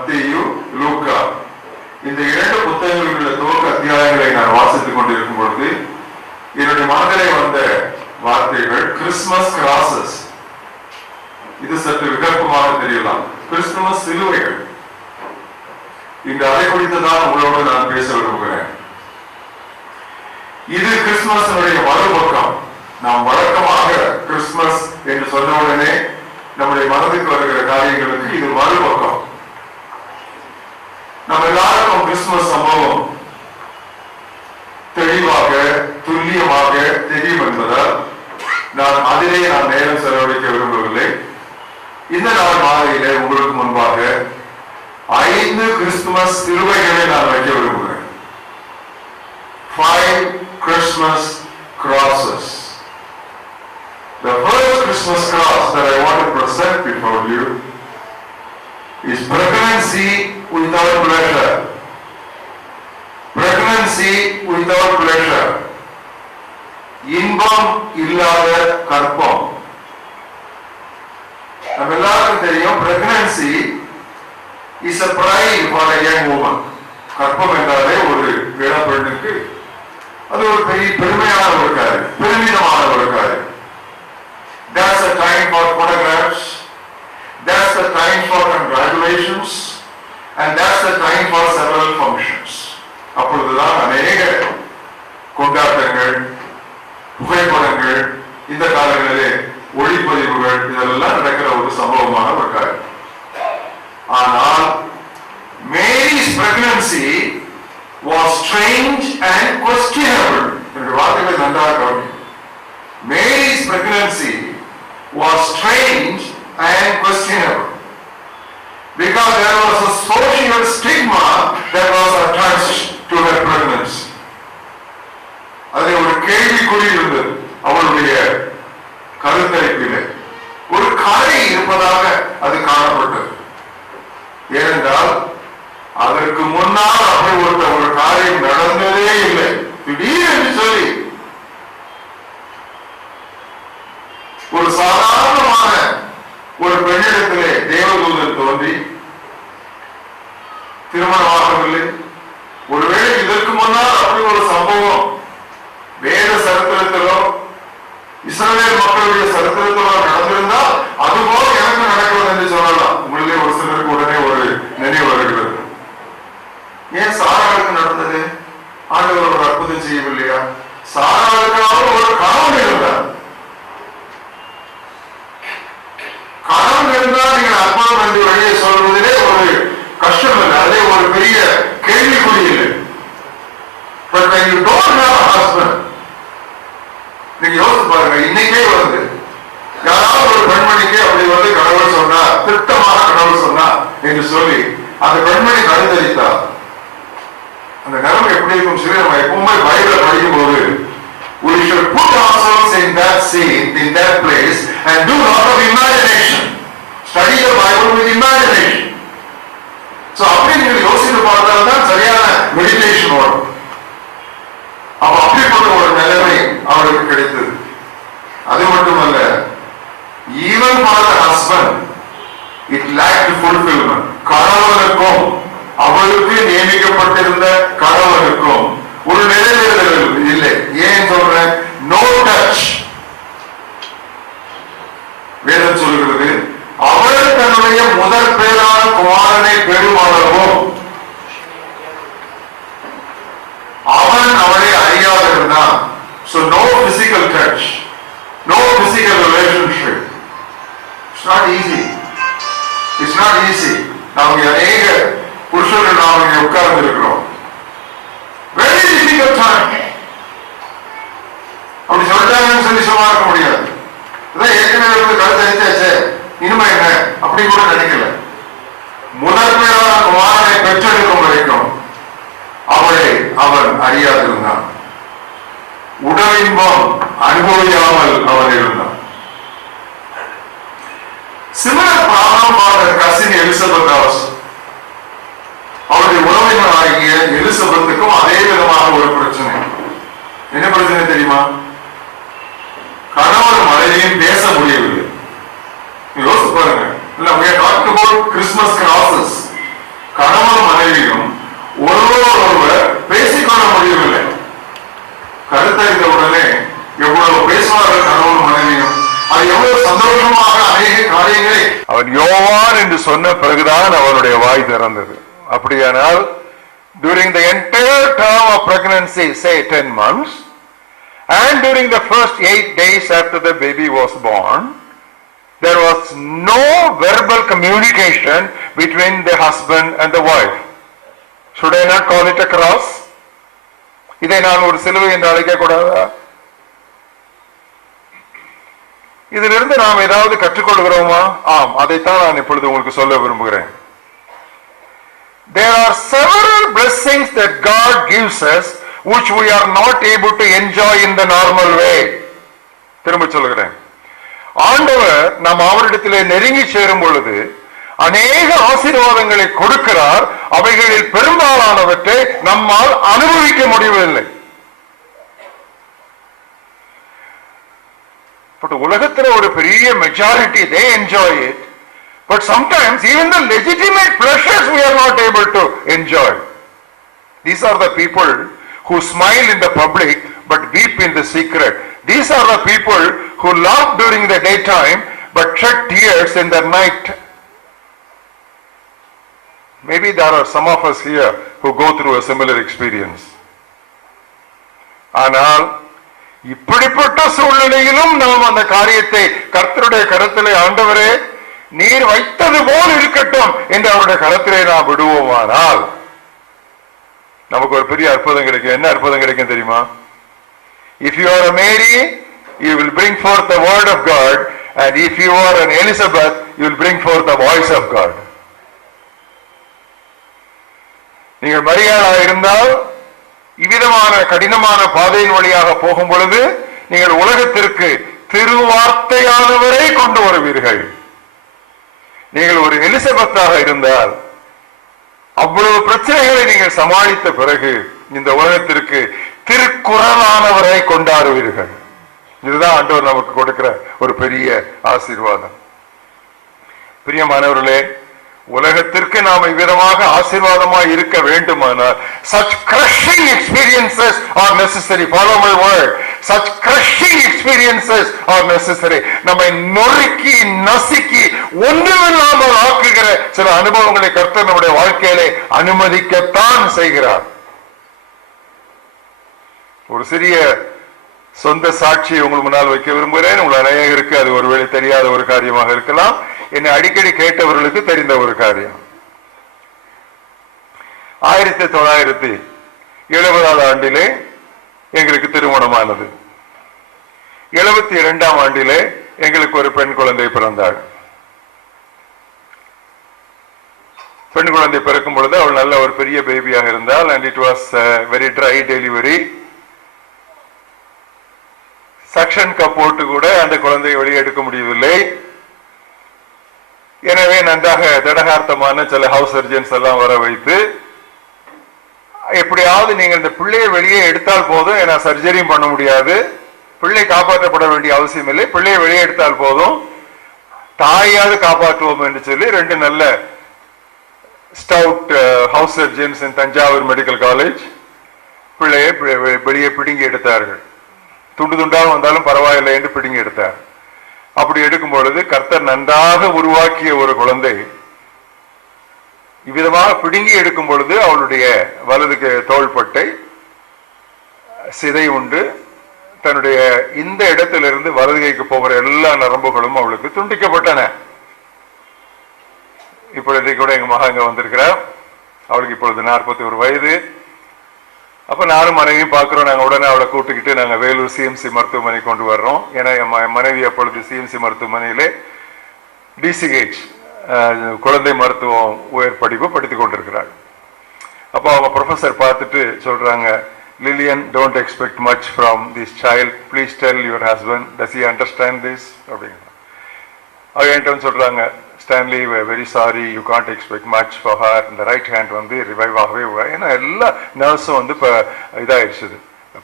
மத்தேயு, லூக்கா இந்த 2 புத்தகங்களுடைய துவக்க அத்தியாயங்களை நான் வாசித்துக் கொண்டிருக்கும் பொழுது என்னுடைய மனதிலே வந்த வார்த்தைகள் கிறிஸ்துமஸ் கிராசஸ். இது சற்று விகற்பமாக தெரியலாம். கிறிஸ்துமஸ் சிலுவைகள். இந்த அதை குறித்துதான் உங்களோடு நான் பேச விரும்புகிறேன். இது கிறிஸ்துமஸினுடைய மறுபக்கம். நாம் வழக்கமாக கிறிஸ்துமஸ் என்று சொன்ன உடனே நம்முடைய மனதுக்கு வருகிற காரியங்களுக்கு இது மறுபக்கம். நம்ம எல்லாருக்கும் கிறிஸ்துமஸ் சம்பவம் தெளிவாக துல்லியமாக தெரியும் என்பதால் அதிலே நான் நேரம் செலவழிக்க விரும்பவில்லை. இந்த நாள் மாலையிலே உங்களுக்கு முன்பாக 5 கிறிஸ்துமஸ் சிலுவைகளை நான் வைக்க விரும்புகிறேன். 5 Christmas crosses. The first Christmas cross that I want to present before you is pregnancy without pleasure. Pregnancy without pleasure. இன்பம் இல்லாத கற்பம். நம்ம எல்லாருக்கும் தெரியும், pregnancy is a pride for a young woman. கற்பம் என்றாலே ஒரு இளம்பெண்ணுக்கு அது ஒரு பெரிய பெருமையான ஒரு காரியம், பெருமிதமான ஒரு காரியம். That's the time for photographs, that's the time for congratulations, and that's the time for several functions. அப்பொழுதுதான் அநேக கொண்டாட்டங்கள், புகைப்படங்கள், இந்த காலங்களிலே ஒளிப்பதிவுகள் இதெல்லாம் நடக்கிற ஒரு சம்பவமான ஒரு காரியம். ஆனால் Mary's pregnancy was strange and questionable. இந்த வார்த்தைகளை நன்றாக கவனியுங்கள். Mary's pregnancy was strange and questionable because there was a social stigma that was attached to her pregnancy. அது ஒரு கேள்விக்குறி இருந்தது. அவளுடைய கருத்தரிப்பிலே ஒரு கரை இருப்பதாக அது காணப்பட்டது. ஏனென்றால் அதற்கு முன்னால் அப்படி ஒரு காரியம் நடந்ததே இல்லை. திடீரென்று சொல்லி ஒரு சாதாரணமான ஒரு பெண்ணிடத்திலே தேவதூதன் தோன்றி திருமணமாகவில்லை. ஒருவேளை இதற்கு முன்னால் அப்படி ஒரு சம்பவம் வேத சரித்திரத்திலோ இஸ்ரவேல் மக்களுடைய சரித்திரத்திலோ நடந்திருந்தால் அதுபோல எனக்கு நடக்கிறது என்று சொல்லலாம். உங்களிலே ஒரு சிலருக்கு உடனே ஒரு நினைவு வருகிறது. ஏன் சாராளுக்கு நடந்தது? ஆண்டவர் ஒரு அற்புதம் செய்யவில்லையா? சாராளுக்காக ஒரு கணவன் இருந்தார். கணவன் இருந்தால் நீங்கள் அற்புதம் என்று வெளியே சொல்வதிலே ஒரு கஷ்டம் இல்லை, அதே ஒரு பெரிய கேள்விக்குறி இல்லை. But when you don't have a husband, நீங்க யோசிச்சு பாருங்க. இன்னைக்கே யாராவது ஒரு பெண்மணிக்கு அப்படி கடவுள் சொன்னா, திட்டமாக கடவுள் சொன்னா என்று சொல்லி அந்த பெண்மணி கருத்தரித்தார், அந்த நிலைமை எப்படி இருக்கும்? சரி, நம்ம எப்பவுமே பைபிளை படிக்கும் போது we should put ourselves in that scene, in that place and do a lot of imagination. Study the Bible with imagination. So அப்படி நீங்க யோசித்து பார்த்தால்தான் சரியான மெடிடேஷன் வரும். அப்ப அப்படிப்பட்ட ஒரு நிலைமை அவருக்கு கிடைத்தது. அது மட்டுமல்ல, even for the husband it lacked fulfillment. கணவனுக்கும் அவளுக்கு நியமிக்கப்பட்டிருந்த கணவனுக்கும் ஒரு நிறைவேறுதல் இல்லை. ஏன் சொல்றேன்? No touch. வேதம் சொல்கிறது, அவள் தன்னுடைய முதற் பேரான குமாரனை பெறுமாளவும் அவன் அவளை அறியாத இருந்தான். So no physical touch, no physical relationship. It's not easy. It's not easy. நாம் அநேக புருஷர்கள் நாம் இங்கே உட்கார்ந்து இருக்கிறோம். Very difficult time. அப்படி சொல்லிட்டாங்கன்னு சொல்லி சும்மா இருக்க முடியாது. அதான் ஏற்கனவே கருத்து அடிச்சாச்சு, இனிமே என்ன அப்படி கூட நினைக்கல. முதன்மையான குமாரனை பெற்றெடுக்கும் வரைக்கும் அவளை அவன் அறியாதிருந்தான். உடலின்பம் அனுபவியாமல் அவன் இருந்தான். Similar problem for her cousin Elizabeth also. அவருடைய உறவினர் ஆகிய எலிசபெத்துக்கும் அதே விதமான ஒரு பிரச்சனை. என்ன பிரச்சனை தெரியுமா? கணவர் மனைவியும் பேச முடியவில்லை. யோசிச்சு பாருங்க. We are talking about Christmas crosses. வேண்டாம் என்று சொன்ன பிறகுதான் அவனுடைய வாய் திறந்தது. அப்படியானால் during the entire term of pregnancy, say 10 months, and during the first 8 days after the baby was born, there was no verbal communication between the husband and the wife. Should I not call it a cross? இதை நான் ஒரு சிலுவை என்று அழைக்க கூடாதா? இதிலிருந்து நாம் ஏதாவது கற்றுக்கொள்கிறோமா? ஆம், அதைத்தான் நான் இப்பொழுது உங்களுக்கு சொல்ல விரும்புகிறேன். There are several blessings that God gives us which we are not able to enjoy in the normal way. திரும்ப சொல்கிறேன், ஆண்டவர் நாம் அவரிடத்திலே நெருங்கி சேரும் பொழுது அநேக ஆசீர்வாதங்களை கொடுக்கிறார். அவைகளில் பெரும்பாலானவற்றை நம்மால் அனுபவிக்க முடியவில்லை. பட் உலகத்தில் ஒரு பெரிய majority they enjoy it, but sometimes even the legitimate pleasures we are not able to enjoy. These are the people who smile in the public but weep in the secret. These are the people who laugh during the daytime but shed tears in the night. Maybe there are some of us here who go through a similar experience. ஆனால் இப்படிப்பட்ட சூழ்நிலையிலும் நாம் அந்த காரியத்தை கர்த்தருடைய கரத்திலே, ஆண்டவரே நீர் வைத்தது போல் இருக்கட்டும் என்று அவருடைய கரத்திலே நாம் விடுவோமானால் நமக்கு ஒரு பெரிய அற்புதம் கிடைக்கும். என்ன அற்புதம் கிடைக்கும் தெரியுமா? If you are a Mary, you will bring forth the word of God, and if you are an Elizabeth, you will bring forth the voice of God. நீங்கள் மரியாளா இருந்தால் இவ்விதமான கடினமான பாதையின் வழியாக போகும் பொழுது நீங்கள் உலகத்திற்கு திருவார்த்தையானவரை கொண்டு வருவீர்கள். நீங்கள் ஒரு எலிசபெத்தாக இருந்தால் அவ்வளவு பிரச்சனைகளை நீங்கள் சமாளித்த பிறகு இந்த உலகத்திற்கு திருக்குறளானவரை கொண்டாடுவீர்கள். இதுதான் ஆண்டவர் நமக்கு கொடுக்கிற ஒரு பெரிய ஆசீர்வாதம். பிரியமானவர்களே, உலகத்திற்கு நாம் இவ்விதமாக ஆசீர்வாதமாக இருக்க வேண்டுமானால் such crushing experiences are necessary. Follow my word. Such crushing experiences are necessary. நம்மை நொறுக்கி நசுக்கி ஒன்றுமில்லாமல் ஆக்குகிற சில அனுபவங்களை கர்த்தர் நம்முடைய வாழ்க்கையிலே அனுமதிக்கத்தான் செய்கிறார். ஒரு சிறிய சொந்த சாட்சியை உங்கள் முன்னால் வைக்க விரும்புகிறேன். உங்கள் அநேகருக்கு அது ஒருவேளை தெரியாத ஒரு காரியமாக இருக்கலாம். என்னை அடிக்கடி கேட்டவர்களுக்கு தெரிந்த ஒரு காரியம். 1970 ஆண்டிலே எங்களுக்கு திருமணமானது. 72 ஆண்டிலே எங்களுக்கு ஒரு பெண் குழந்தை பிறந்தாள். பெண் குழந்தை பிறக்கும் பொழுது அவள் நல்ல ஒரு பெரிய பேபியாக இருந்தால். and it was very dry delivery. Suction cup போட்டு கூட அந்த குழந்தையை வெளியே எடுக்க முடியவில்லை. எனவே நன்றாக திடகார்த்தமான சில ஹவுஸ் சர்ஜன்ஸ் எல்லாம் வர வைத்து, எப்படியாவது நீங்கள் இந்த பிள்ளையை வெளியே எடுத்தால் போதும், ஏன்னா சர்ஜரியும் பண்ண முடியாது, பிள்ளை காப்பாற்றப்பட வேண்டிய அவசியம் இல்லை, பிள்ளையை வெளியே எடுத்தால் போதும், தாயாவது காப்பாற்றுவோம் என்று சொல்லி 2 நல்ல Stout house surgeons Thanjavur medical college பிள்ளையை வெளியே பிடுங்கி எடுத்தார்கள். துண்டு துண்டாக வந்தாலும் பரவாயில்லை என்று பிடுங்கி எடுத்தார். அப்படி எடுக்கும் பொழுது கர்த்தர் நன்றாக உருவாக்கிய ஒரு குழந்தை இவ்விதமாக பிடுங்கி எடுக்கும் பொழுது அவளுடைய வலதுக்கு தோள்பட்டை சிதை உண்டு. தன்னுடைய இந்த இடத்திலிருந்து வலதுகைக்கு போகிற எல்லா நரம்புகளும் அவளுக்கு துண்டிக்கப்பட்டன. இப்பொழுது கூட எங்க மகா இங்க வந்திருக்கிறார். அவளுக்கு இப்பொழுது 41 வயது. அப்ப நானும் மனைவியும் பார்க்கிறோம். நாங்க உடனே அவளை கூட்டுக்கிட்டு நாங்க வேலூர் சிஎம்சி மருத்துவமனை கொண்டு வர்றோம். ஏன்னா என் மனைவி அப்பொழுது சிஎம்சி மருத்துவமனையிலே டிசிஹெச் குழந்தை மருத்துவம் உயர் படிப்பு படித்துக் கொண்டிருக்கிறாள். அப்போ அவங்க ப்ரொஃபஸர் பார்த்துட்டு சொல்றாங்க, Lillian, don't expect much from this child, please tell your husband, does he understand this அப்படிங்கிற. அவங்க என்கிட்ட சொல்றாங்க, Stanley very sorry, you can't expect much for her. இந்த ரைட் ஹேண்ட் வந்து ரிவைவ் ஆகவே, ஏன்னா எல்லா நர்ஸும் வந்து இப்போ இதாகிடுச்சு,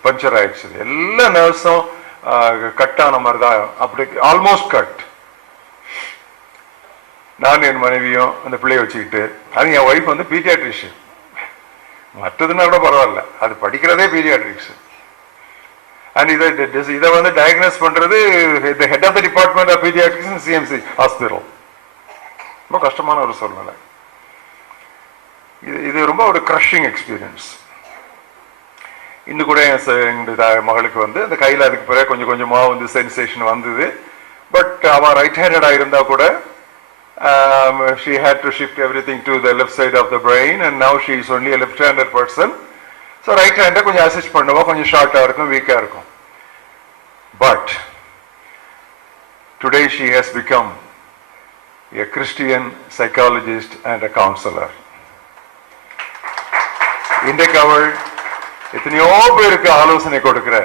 பஞ்சர் ஆயிடுச்சு. எல்லா நர்ஸும் கட் ஆன மாதிரி தான், அப்படி ஆல்மோஸ்ட் கட். நான் என் மனைவியும் அந்த பிள்ளையை வச்சுக்கிட்டு, அது என் ஒய்ஃப் வந்து பீடியாட்ரிஷியன், மற்றதுன்னா கூட பரவாயில்ல, அது படிக்கிறதே பீடியாட்ரிக்ஸ். அண்ட் இதை வந்து டயக்னோஸ் பண்றது head of the department of paediatrics CMC hospital. ரொம்ப கஷ்டமான ஒரு சூழ்நிலை. இது ரொம்ப ஒரு கிரஷிங் எக்ஸ்பீரியன்ஸ். இன்னும் கூட எங்களுடைய மகளுக்கு வந்து அந்த கையில் அதுக்கு பிறகு கொஞ்சம் கொஞ்சமா வந்து சென்சேஷன் வந்தது. பட் அவன் ரைட் ஹேண்டடா இருந்தா கூட she had to shift everything to the left side of the brain, and now she is only a left-handed person. So right hand கொஞ்சம் அசிஸ்ட் பண்ணுவா, கொஞ்சம் ஷார்ட்டா இருக்கும், வீக்கா இருக்கும். But today she has become a Christian psychologist and a counselor. இன்றைக்கு அவள் எத்தனையோ பேருக்கு ஆலோசனை கொடுக்கிற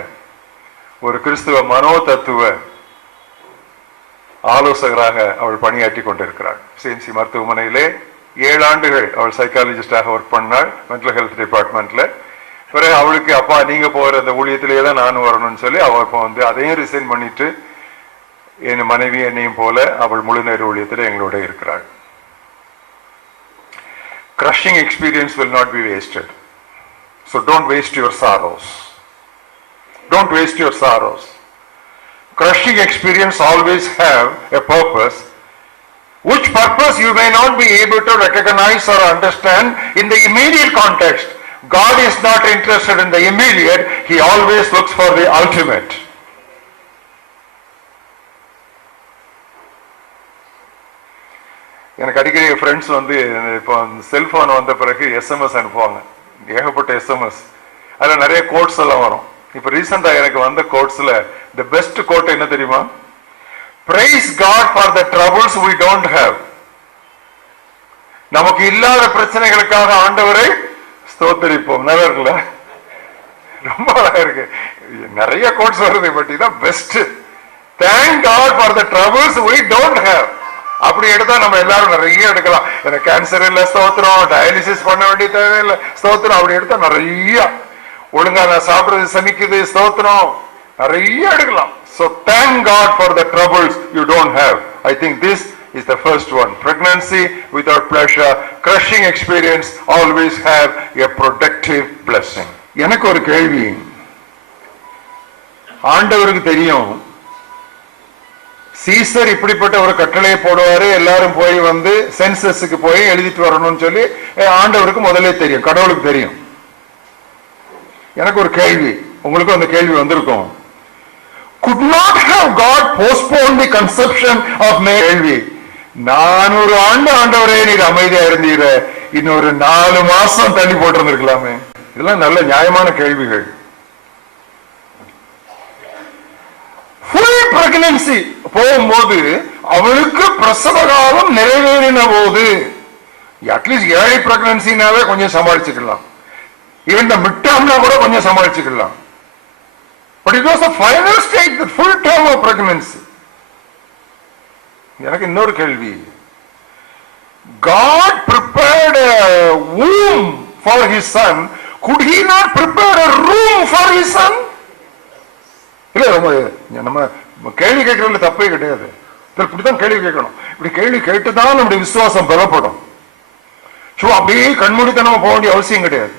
ஒரு கிறிஸ்துவ மனோ தத்துவ ஆலோசகராக அவள் பணியாற்றி கொண்டிருக்கிறாள். சிஎம்சி மருத்துவமனையிலே 7 ஆண்டுகள் அவள் சைக்காலஜிஸ்டாக ஒர்க் பண்ணாள், மென்டல் ஹெல்த் டிபார்ட்மெண்ட்ல. பிறகு அவளுக்கு அப்பா நீங்க போகிற அந்த ஊழியத்திலேயே தான் நானும் வரணும்னு சொல்லி அவள் இப்போ வந்து அதையும் ரிசைன் பண்ணிட்டு என் மனைவி என்னையும் போல அவள் முழு நேர ஊழியத்தில் எங்களோட இருக்கிறாள். Crushing experience will not be wasted. So don't waste your sorrows. Don't waste your sorrows. Crushing experience always have a purpose, which purpose you may not be able to recognize or understand in the immediate context. God is not interested in the immediate, He always looks for the ultimate. எனக்கு அடிக்கடி friends வந்து இப்போ cellphone வந்த பிறகு SMS அனுப்புவாங்க, ஏகப்பட்ட SMS. அதில் நிறைய கோட்ஸ் எல்லாம் வரும். இப்போ ரீசெண்டாக எனக்கு வந்த கோட்ஸில் தி பெஸ்ட் கோட் என்ன தெரியுமா? Praise God for the troubles we don't have. நமக்கு இல்லாத பிரச்சனைகளுக்காக ஆண்டவரை ஸ்தோத்திரிப்போம். நல்லா இருக்குல்ல? ரொம்ப அழகா இருக்கு. நிறைய கோட்ஸ் வருது, பட் இதான் best. Thank God for the troubles we don't have. அப்படி எடுத்தா நம்ம எல்லாரும் நிறைய எடுக்கலாம். எனக்கு கேன்சர் இல்ல ஸ்தோத்திரம், டயாலிசிஸ் பண்ண வேண்டிய தேவையில்லை ஸ்தோத்திரம். அப்படி எடுத்தா நிறைய, ஒழுங்கா நான் சாப்பிடுறது சமைக்குது ஸ்தோத்திரம், நிறைய எடுக்கலாம். So thank God for the troubles you don't have. I think this is the first one. Pregnancy without pleasure, crushing experience always have a productive blessing. எனக்கு ஒரு கேள்வி. ஆண்டவருக்கு தெரியும் சீசர் இப்படிப்பட்ட ஒரு கட்டளையை போடுவாரு, எல்லாரும் போய் வந்து சென்சஸுக்கு போய் எழுதிட்டு வரணும்னு சொல்லி ஆண்டவருக்கு முதல்ல தெரியும், கடவுளுக்கு தெரியும். எனக்கு ஒரு கேள்வி, உங்களுக்கும் அந்த கேள்வி வந்திருக்கும். Could not have God postponed the conception of Mary? கேள்வி, 400 ஆண்டு ஆண்டவரே நீர் அமைதியா இருந்தீர, இன்னொரு 4 மாசம் தள்ளி போட்டிருந்திருக்கலாமே. இதெல்லாம் நல்ல நியாயமான கேள்விகள். Full pregnancy போகும்போது அவளுக்கு பிரசவ காலம் நிறைவேறின போது, அட்லீஸ்ட் ஏர்லி பிரெக்னன்சினாவே கொஞ்சம் சமாளிச்சுக்கலாம், ஈவன் இந்த மிட் டேர்ம்னா கூட கொஞ்சம் சமாளிச்சுக்கலாம். But it was the final stage, the full term of pregnancy. எனக்கு இன்னொரு கேள்வி, God prepared a womb for His son. Could He not prepare a room for His son? இல்ல, நம்ம கேள்வி கேட்கறதுல தப்பே கிடையாது. இப்படிதான் கேள்வி கேட்கணும். இப்படி கேள்வி கேட்டுதான் நம்முடைய விசுவாசம் பெறப்படும். அப்படியே கண்மூடித்தனமா போக வேண்டிய அவசியம் கிடையாது.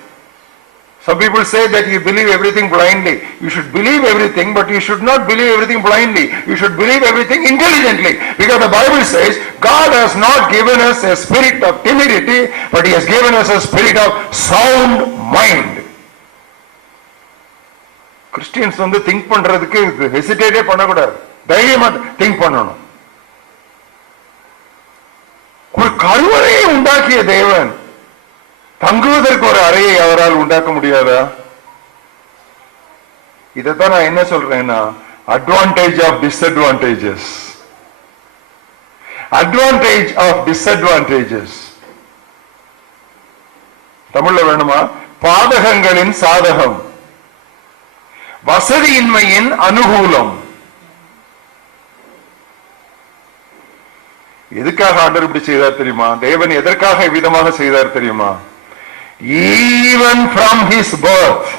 Some people say that you believe everything blindly. You should believe everything, but you should not believe everything blindly. You should believe everything intelligently. Because the Bible says, God has not given us a spirit of timidity, but He has given us a spirit of sound mind. Christians வந்து think பண்றதுக்கு ஹெசிடேட்டே பண்ணக்கூடாது, தைரியமா think பண்ணணும். ஒரு கருவறையை உண்டாக்கிய தேவன் தங்குவதற்கு ஒரு அறையை அவரால் உண்டாக்க முடியாதா? இதைத்தான் நான் என்ன சொல்றேன்னா, advantage of disadvantages. Advantage of disadvantages தமிழ்ல வேணுமா? பாதகங்களின் சாதகம், வசதியின்மையின் அனுகூலம். எதுக்காக ஆண்டவர் இப்படி செய்தார் தெரியுமா? தேவன் எதற்காக விதமாக செய்தார் தெரியுமா? Even from His birth,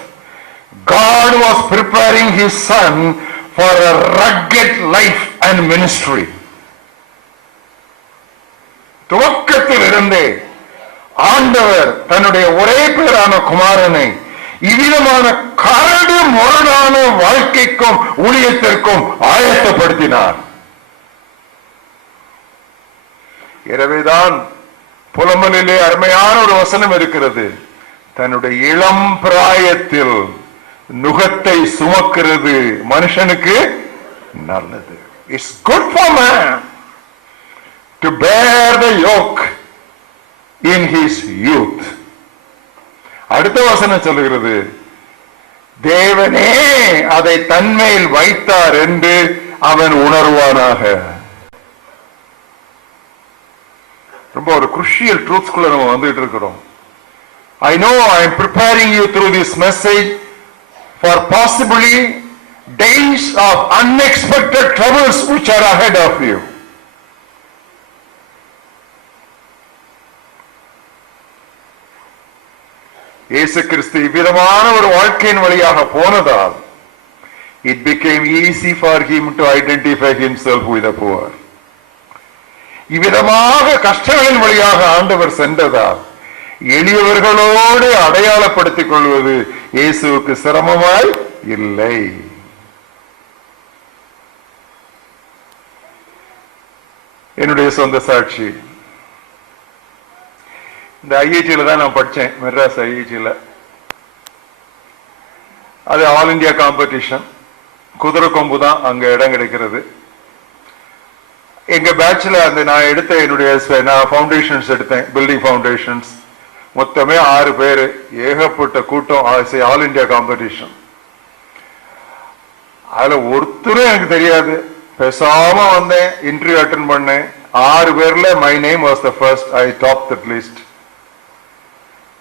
God was preparing His son for a rugged life and ministry. துவக்கத்தில் இருந்தே ஆண்டவர் தன்னுடைய ஒரே பேரான குமாரனை இவ்விதமான கரடு முரடான வாழ்க்கைக்கும் ஊழியத்திற்கும் ஆயத்தப்படுத்தினார். எனவேதான் புலம்பலிலே அருமையான ஒரு வசனம் இருக்கிறது. தன்னுடைய இளம் பிராயத்தில் நுகத்தை சுமக்கிறது மனுஷனுக்கு நல்லது. It's good for man to bear the yoke in his youth. அடுத்த வசனம் சொல்லுகிறது, தேவனே அதை தன்மேல் வைத்தார் என்று அவன் உணர்வானாக. ரொம்ப ஒரு crucial truthsக்குள்ள நம்ம வந்துட்டு இருக்கிறோம். I know I am preparing you through this message for possibly days of unexpected troubles which are ahead of you. இயேசு கிறிஸ்து இவ்விதமான ஒரு வாழ்க்கையின் வழியாக போனதால் it became easy for him to identify himself with the poor. இவ்விதமாக கஷ்டங்களின் வழியாக ஆண்டவர் சென்றதால் எளியவர்களோடு அடையாளப்படுத்திக் கொள்வது இயேசுவுக்கு சிரமமாய் இல்லை. என்னுடைய சொந்த சாட்சி, இந்த ஐஐடியில தான் நான் படிச்சேன், மெட்ராஸ் ஐஐடியில. அது ஆல் இந்தியா காம்படிஷன், குதிரை கொம்பு தான் அங்க இடம் கிடைக்கிறது. எங்க பேட்ச்ல அந்த நான் எடுத்த என்னுடைய நான் ஃபவுண்டேஷன்ஸ் எடுத்தேன், பில்டிங் ஃபவுண்டேஷன்ஸ், மொத்தமே 6 பேர், ஏகப்பட்ட கூட்டம், ஆல் இந்தியா காம்படிஷன். அதுல ஒருத்தரும் எனக்கு தெரியாது, பேசாம வந்தேன், இன்டர்வியூ அட்டென்ட் பண்ணேன். 6 பேர்ல my name was the first. I top that list.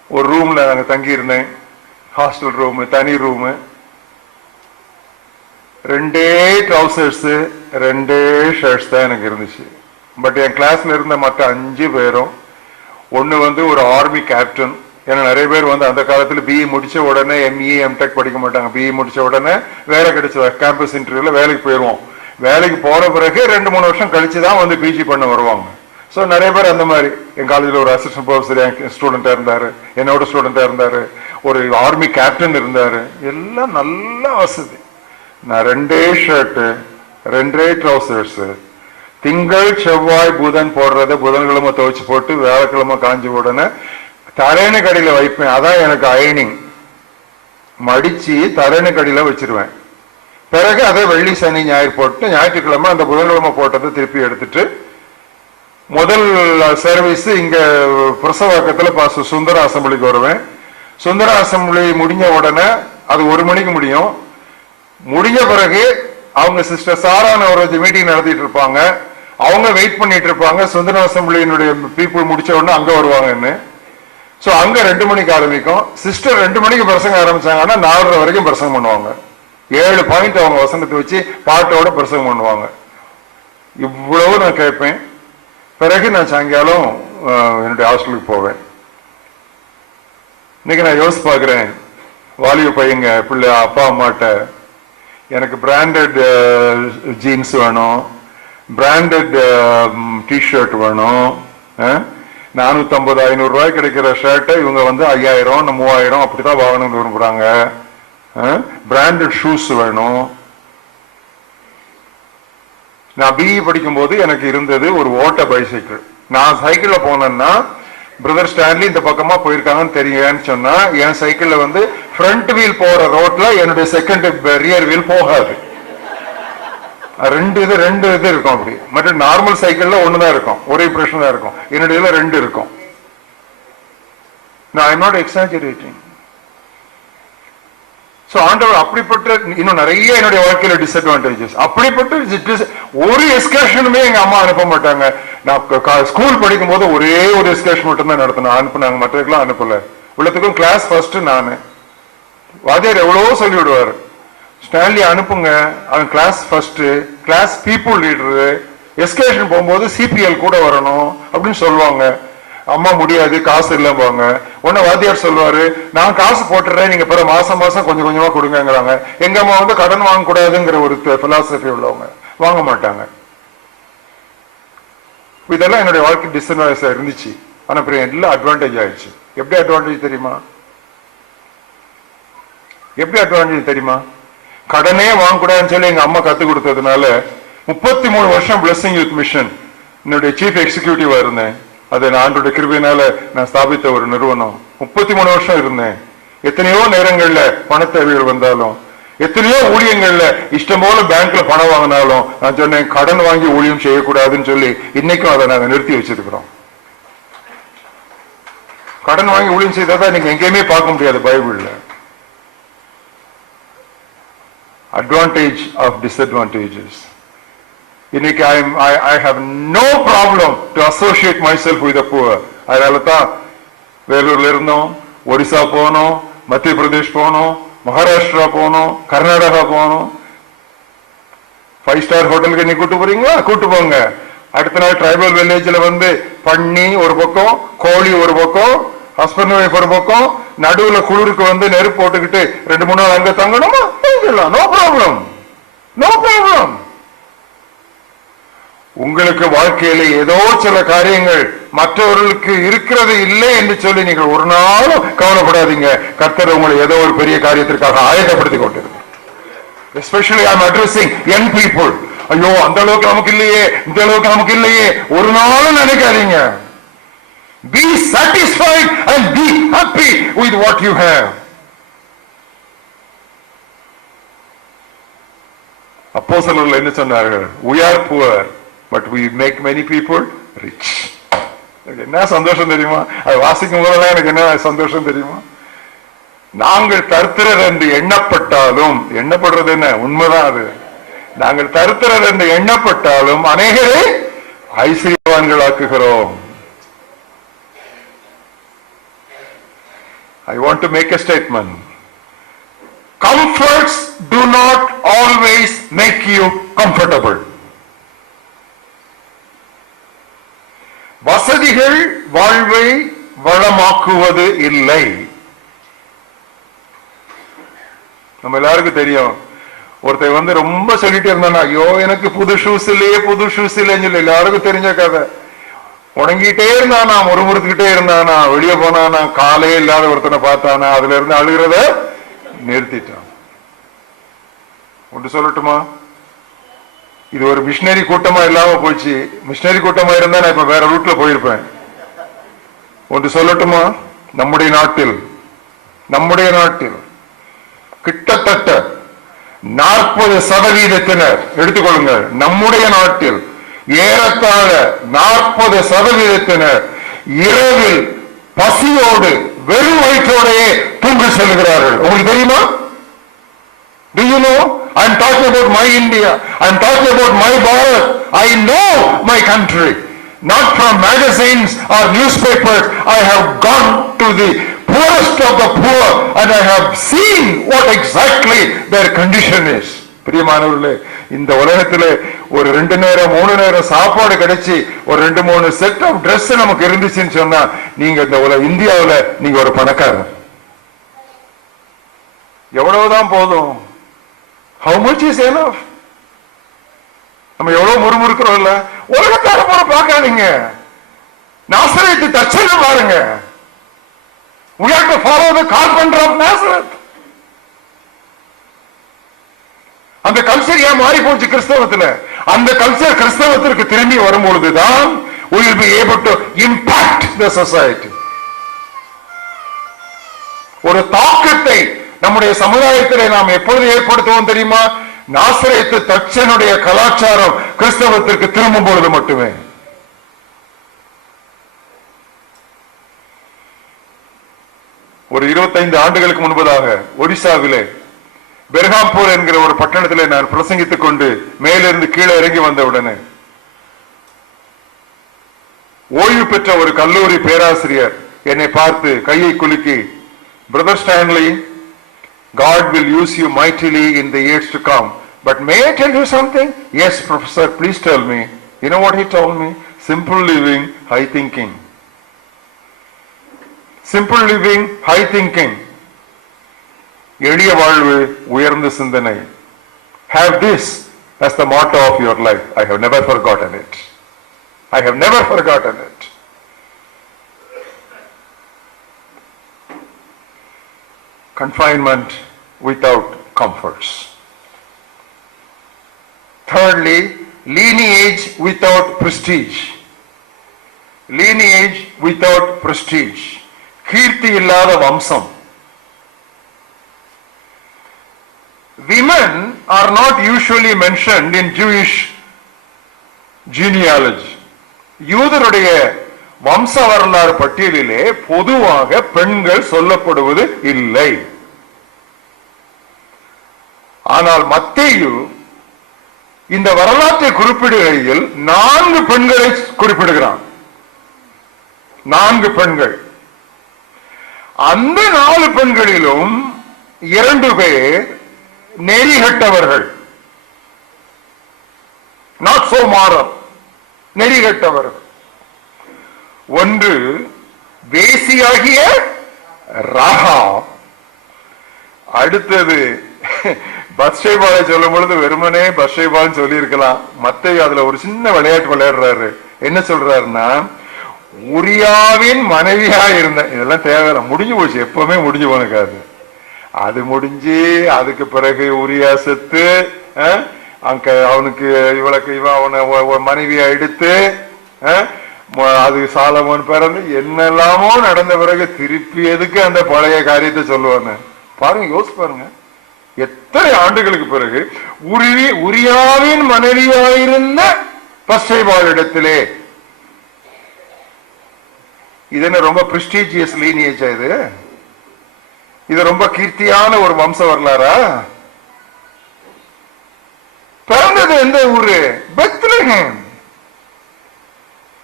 ஒரு ரூம்ல நாங்க தங்கி இருந்தேன், ஹாஸ்டல் ரூம், தனி ரூமு, 2 ட்ரௌசர்ஸ் 2 ஷர்ட்ஸ் தான் எனக்கு இருந்துச்சு. பட் என் கிளாஸ்ல இருந்த மற்ற 5 பேரும், ஒன்னு ஒரு ஆர்மி கேப்டன். ஏன்னா நிறைய பேர் அந்த காலத்துல பிஇ முடிச்ச உடனே எம்இ எம்டெக் படிக்க மாட்டாங்க. பிஇ முடிச்ச உடனே வேலை கிடைச்ச கேம்பஸ் இன்டர்வியூல வேலைக்கு போயிடுவோம். வேலைக்கு போற பிறகு 2-3 வருஷம் கழிச்சுதான் பிஜி பண்ண வருவாங்க. ஸோ நிறைய பேர் அந்த மாதிரி. என் காலேஜில் ஒரு அசிஸ்டன்ட் ப்ரொஃபஸர் என் ஸ்டூடெண்டா இருந்தாரு, என்னோட ஸ்டூடெண்டா இருந்தாரு, ஒரு ஆர்மி கேப்டன் இருந்தாரு. எல்லாம் நல்ல வசதி. நான் 2 ஷர்ட்டு 2 ட்ரௌசர்ஸ், திங்கள் செவ்வாய் புதன் போடுறத புதன்கிழமை துவைச்சு போட்டு வியாழக்கிழமை காஞ்சி உடனே தரையணு கடியில வைப்பேன். அதான் எனக்கு அயனிங். மடிச்சு தரையணு கடியில வச்சிருவேன். பிறகு அதை வெள்ளி சனி ஞாயிறு போட்டு ஞாயிற்றுக்கிழமை அந்த புதன்கிழமை போட்டதை திருப்பி எடுத்துட்டு முதல் சர்வீஸ் இங்க பிரசவாக்கத்துல சுந்தர அசம்பிளிக்கு வருவேன். சுந்தர அசம்பிளி முடிஞ்ச உடனே அது 1 மணிக்கு முடியும். முடிஞ்ச பிறகு அவங்க சிஸ்டர் சாரான ஒரு மீட்டிங் நடத்திட்டு இருப்பாங்க. அவங்க வெயிட் பண்ணிட்டு இருப்பாங்க சுந்தர அசம்பிளியினுடைய பீப்புள் முடிச்ச உடனே அங்க வருவாங்கன்னு. சோ அங்க 2 மணிக்கு ஆரம்பிக்கும். சிஸ்டர் 2 மணிக்கு பிரசங்க ஆரம்பிச்சாங்கன்னா 4:30 வரைக்கும் பிரசங்கம் பண்ணுவாங்க. 7 பாயிண்ட் அவங்க வசனத்தை வச்சு பாட்டோட பிரசங்கம் பண்ணுவாங்க. இவ்வளவு நான் கேட்பேன். பிறகு நான் சாயங்காலம் என்னுடைய ஹாஸ்டலுக்கு போவேன். இன்னைக்கு நான் யோசிச்சு பாக்குறேன், வாலிப பையங்க பிள்ளை அப்பா அம்மாட்ட எனக்கு பிராண்டட் ஜீன்ஸ் வேணும், பிராண்டட் டிஷர்ட் வேணும், 450-500 ரூபாய் கிடைக்கிற ஷர்ட்டை இவங்க 5000 3000 அப்படிதான் வாங்கணும்னு விரும்புறாங்க. பிராண்டட் ஷூஸ் வேணும். நான் பிஇ படிக்கும் போது எனக்கு இருந்தது ஒரு ஓட்ட பைசைக்கிள். நான் சைக்கிள்ல போனேன்னா பிரதர் ஸ்டான்லி இந்த பக்கமா போயிருக்காங்கன்னு தெரியும்னு சொன்னா என் சைக்கிள்ல ஃப்ரண்ட் வீல் போற ரோட்ல என்னுடைய செகண்ட் ரியர் வீல் போகாது. 2 இது இருக்கும். அப்படி மற்ற நார்மல் சைக்கிள்ல 1 தான் இருக்கும், ஒரே பிரச்சனை தான் இருக்கும். என்னுடைய 2 இருக்கும். நான் I am not exaggerating. So ஆண்டவர் அப்படிப்பட்ட இன்னும் நிறைய என்னுடைய வாழ்க்கையில டிஸ்அட்வான்டேஜஸ். அப்படிப்பட்ட ஒரு எஸ்கர்ஷனுமே எங்க அம்மா அனுப்ப மாட்டாங்க. நான் ஸ்கூல் படிக்கும் போது ஒரே ஒரு எஸ்கர்ஷன் மட்டும் தான் நடத்தணும், அனுப்புனாங்க. மற்றதுக்கெல்லாம் அனுப்பல. உள்ளத்துக்கும் கிளாஸ் ஃபர்ஸ்ட் நானு. வாத்தியார் எவ்வளவோ சொல்லி விடுவாரு, ஸ்டான்லி அனுப்புங்க, அவன் class first, class people leader, excursion போகும்போது சிபிஎல் கூட வரணும் அப்படின்னு சொல்லுவாங்க. அம்மா முடியாது, காசு இல்லைம்பாங்க. உடனே வாத்தியார் சொல்லுவாரு, நான் காசு போட்டுறேன், நீங்க பிற மாசம் மாசம் கொஞ்சம் கொஞ்சமா கொடுங்கிறாங்க. எங்க அம்மா கடன் வாங்க கூடாதுங்கிற ஒரு பிலாசபி உள்ளவங்க, வாங்க மாட்டாங்க. இதெல்லாம் என்னுடைய வாழ்க்கை டிஸ்அட்வான்டேஜா இருந்துச்சு. ஆனா அப்புறம் எல்லாம் அட்வான்டேஜ் ஆயிடுச்சு. எப்படி அட்வான்டேஜ் தெரியுமா? எப்படி அட்வான்டேஜ் தெரியுமா? கடனே வாங்கக்கூடாதுன்னு சொல்லி எங்க அம்மா கத்து கொடுத்ததுனால 33 வருஷம் பிளஸிங் யூத் மிஷன் என்னுடைய சீஃப் எக்ஸிகியூட்டிவா இருந்தேன். அதை நான் ஆண்டோட கிருபையினால நான் ஸ்தாபித்த ஒரு நிறுவனம். 33 வருஷம் இருந்தேன். எத்தனையோ நேரங்கள்ல பண தேவைகள் வந்தாலும், எத்தனையோ ஊழியங்கள்ல இஷ்டம் போல பேங்க்ல பணம் வாங்கினாலும் நான் சொன்னேன், கடன் வாங்கி ஊழியம் செய்யக்கூடாதுன்னு சொல்லி இன்னைக்கும் அதை நாங்க நிறுத்தி வச்சிருக்கிறோம். கடன் வாங்கி ஊழியம் செய்தாதான் நீங்க எங்கேயுமே பார்க்க முடியாது பைபிள்ல. Advantage of disadvantages. இன்னைக்கு I have no problem to associate myself with the poor. அதனால தான் வேலூர்ல இருந்தோம், ஒடிசா போனோம், மத்திய பிரதேஷ் போனோம், மகாராஷ்டிரா போனோம், கர்நாடகா போனோம். 5 ஸ்டார் ஹோட்டலுக்கு நீ கூட்டு போறீங்களா? கூட்டு போங்க. அடுத்த நாள் ட்ரைபல் வில்லேஜ்ல வந்து பண்ணி ஒரு பக்கம், கோழி ஒரு பக்கம், ஹஸ்பண்ட் ஒய்ஃப் ஒரு பக்கம், நடுவுல குளிருக்கு வந்து நெருப்பு போட்டுக்கிட்டு 2-3 நாள் அங்க தங்கணுமா? No problem, no problem. உங்களுக்கு வாழ்க்கையில ஏதோ சில காரியங்கள் மற்றவர்களுக்கு இருக்கிறது இல்லை என்று சொல்லி நீங்கள் ஒரு நாளும் கவலைப்படாதீங்க. கர்த்தர் உங்களை ஏதோ ஒரு பெரிய காரியத்திற்காக ஆயத்தப்படுத்திக் கொண்டிருக்கிறார். Especially I am addressing young people. ஐயோ அந்த அளவுக்கு நமக்கு இல்லையே, இந்த அளவுக்கு நமக்கு இல்லையே ஒரு நாளும் நினைக்காதீங்க. Be satisfied and be happy with what you have. அப்போஸ்தலர்கள் என்ன சொன்னார்கள்? We are poor but we make many people rich. என்ன சந்தோஷம் தெரியுமா? அது வாசிக்கும் போதெல்லாம் எனக்கு என்ன சந்தோஷம் தெரியுமா? நாங்கள் தரித்திரர் என்று எண்ணப்பட்டாலும், எண்ணப்படுறது என்ன உண்மைதான் அது, நாங்கள் தரித்திரர் என்று எண்ணப்பட்டாலும் அநேகரை ஐஸ்வர்யவான்கள் ஆக்குகிறோம். I want to make a statement. Comforts do not always make you comfortable. வசதிகள் வாழ்வை வளமாக்குவது இல்லை. நம்ம எல்லாருக்கும் தெரியும், ஒருத்தர் வந்து ரொம்ப சொல்லிட்டே இருந்தானா, ஐயோ எனக்கு புது ஷூஸ் இல்லையே, புது ஷூஸ் இல்லைன்னு சொல்லி எல்லாருக்கும் தெரிஞ்ச கதை. உடங்கிட்டே இருந்தானா, முறுமுறுத்துக்கிட்டே இருந்தானா, வெளியே போனானா, காலே இல்லாத ஒருத்தனை பார்த்தானா, அதுல இருந்து அழுகிறத நிறுத்திட்டான். ஒன்று சொல்லட்டுமா, இது ஒரு மிஷினரி கூட்டமா இல்லாம போச்சு. மிஷினரி கூட்டமா இருந்தா நான் இப்ப வேற ரூட்ல போயிருப்பேன். ஒன்று சொல்லட்டுமா, நம்முடைய நாட்டில் கிட்டத்தட்ட 40% எடுத்துக்கொள்ளுங்க, நம்முடைய நாட்டில் ஏறத்தாழ 40% இரவில் பசியோடு வெறும் வயிற்றோடையே தூங்க செல்கிறார்கள். உங்களுக்கு தெரியுமா? Do you know? I am talking about my India. I am talking about my Bharat. I know my country. Not from magazines or newspapers. I have gone to the poorest of the poor and I have seen what exactly their condition is. பிரியமானவர்களே, இந்த உலகத்துல ஒரு 2 நேரம் 3 நேரம் சாப்பாடு கிடைச்சி ஒரு 2-3 set of Dress நமக்கு இருந்துச்சுன்னு சொன்னா, நீங்க இந்த இந்தியாவில் நீங்க ஒரு பணக்காரர். எவ்வளவுதான் போதும்? How much is enough? நம்ம எவ்வளவு முறுமுறுக்கிறோம் இல்ல? உலகத்தார போல பார்க்காதீங்க, நாசரேத்து தச்சனை பாருங்க. We have to follow the carpenter of Nazareth. அந்த கல்ச்சர் ஏன் மாறி போச்சு கிறிஸ்தவத்துல? அந்த கல்ச்சர் கிறிஸ்தவத்திற்கு திரும்பி வரும்பொழுதுதான் we will be able to impact the society. ஒரு தாக்கத்தை நம்முடைய சமுதாயத்திலே நாம் எப்பொழுது ஏற்படுத்துவோம் தெரியுமா? நாசரேத்து தச்சனுடைய கலாச்சாரம் கிறிஸ்தவத்திற்கு திரும்பும் பொழுது மட்டுமே. ஒரு 25 ஆண்டுகளுக்கு முன்பதாக ஒடிசாவிலே பெர்ஹாம்பூர் என்கிற ஒரு பட்டணத்திலே நான் பிரசங்கித்துக் கொண்டு மேலிருந்து கீழே இறங்கி வந்தவுடனே ஓய்வு பெற்ற ஒரு கல்லூரி பேராசிரியர் என்னை பார்த்து கையை குலுக்கி, brother Stanley, God will use you mightily in the years to come. But may I tell you something? Yes, professor, please tell me. You know what he told me? Simple living, high thinking. Simple living, high thinking. எளிய வாழ்வு, உயர்ந்த சிந்தனை. Have this as the motto of your life. I have never forgotten it. I have never forgotten it. Confinement without comforts. Thirdly, lineage without prestige. Lineage without prestige. கீர்த்தி இல்லாத வம்சம். Women are not usually mentioned in Jewish genealogy. யூதருடைய வம்ச வரலாறு பட்டியலிலே பொதுவாக பெண்கள் சொல்லப்படுவது இல்லை. ஆனால் மத்தேயு இந்த வரலாற்றை குறிப்பிடுகையில் 4 பெண்களை குறிப்பிடுகிறான். 4 பெண்கள். அந்த 4 பெண்களிலும் 2 பேர் நெறிகட்டவர்கள். நாட் சோ மாரல், நெறிகட்டவர்கள். ஒன்று வேசியாகிய ராகாப். அடுத்தது பத்ஷேபாவை சொல்லும் பொழுது வெறுமனே பத்ஷேபான்னு சொல்லி இருக்கலாம். மத்தேயு அதுல ஒரு சின்ன விளையாட்டு விளையாடுறாரு. என்ன சொல்றாருன்னா, உரியாவின் மனைவியா இருந்த, இதெல்லாம் தேவையில்ல, முடிஞ்சு போச்சு, எப்பவுமே முடிஞ்சு போனக்காது. அது முடிஞ்சு அதுக்கு பிறகு உரியா செத்து அங்க அவனுக்கு அவனை மனைவியா எடுத்து அது சாலமோன் பிறந்து என்னெல்லாமோ நடந்த பிறகு திருப்பி எதுக்கு அந்த பழைய காரியத்தை சொல்லுவாங்க பாருங்க, யோசிச்சு பாருங்க. எத்தனை ஆண்டுகளுக்கு பிறகு உரியாவின் மனைவியாயிருந்த பத்ஷேபாளிடத்திலே. இது என்ன ரொம்ப பிரெஸ்டீஜியஸ் லீனியேஜ்? இது ரொம்ப கீர்த்தியான ஒரு வம்ச வரலாறா? பிறந்தது எந்த ஊரு? பெத்லஹேம்.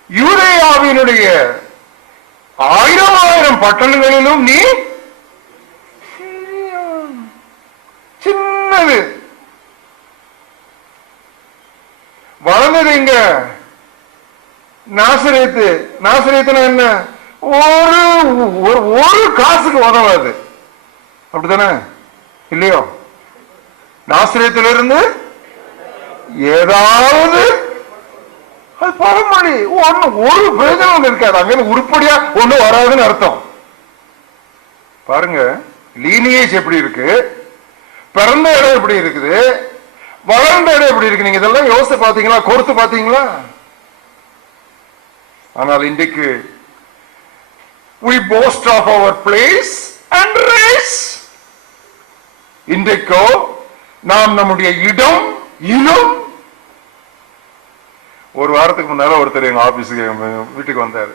யூதேயாவினுடைய 1000 பட்டணங்களிலும் நீ சின்னது. வளர்ந்தது இங்க நாசரேத்து. நாசரேத்துனா என்ன? ஒரு காசுக்கு உதவாது, அப்படித்தானே? இல்லையோ? நாசரேத்திலிருந்து ஏதாவது அது பழமொழி, ஒரு பிரயோஜனம் இருக்காது. அங்க உருப்படியா ஒண்ணு வராதுன்னு அர்த்தம். பாருங்க லீனியேஜ் எப்படி இருக்கு, பிறந்த இடம் எப்படி இருக்குது, வளர்ந்த இடம் எப்படி இருக்கு. நீங்க இதெல்லாம் யோசித்து பாத்தீங்களா? கோர்த்து பாத்தீங்களா? ஆனால் இன்றைக்கு we boast of our place and race. இன்றைக்கோ நாம் நம்முடைய இடம் இனம். ஒரு வாரத்துக்கு முன்னால ஒருத்தர் எங்க ஆபீஸுக்கு வீட்டுக்கு வந்தாரு.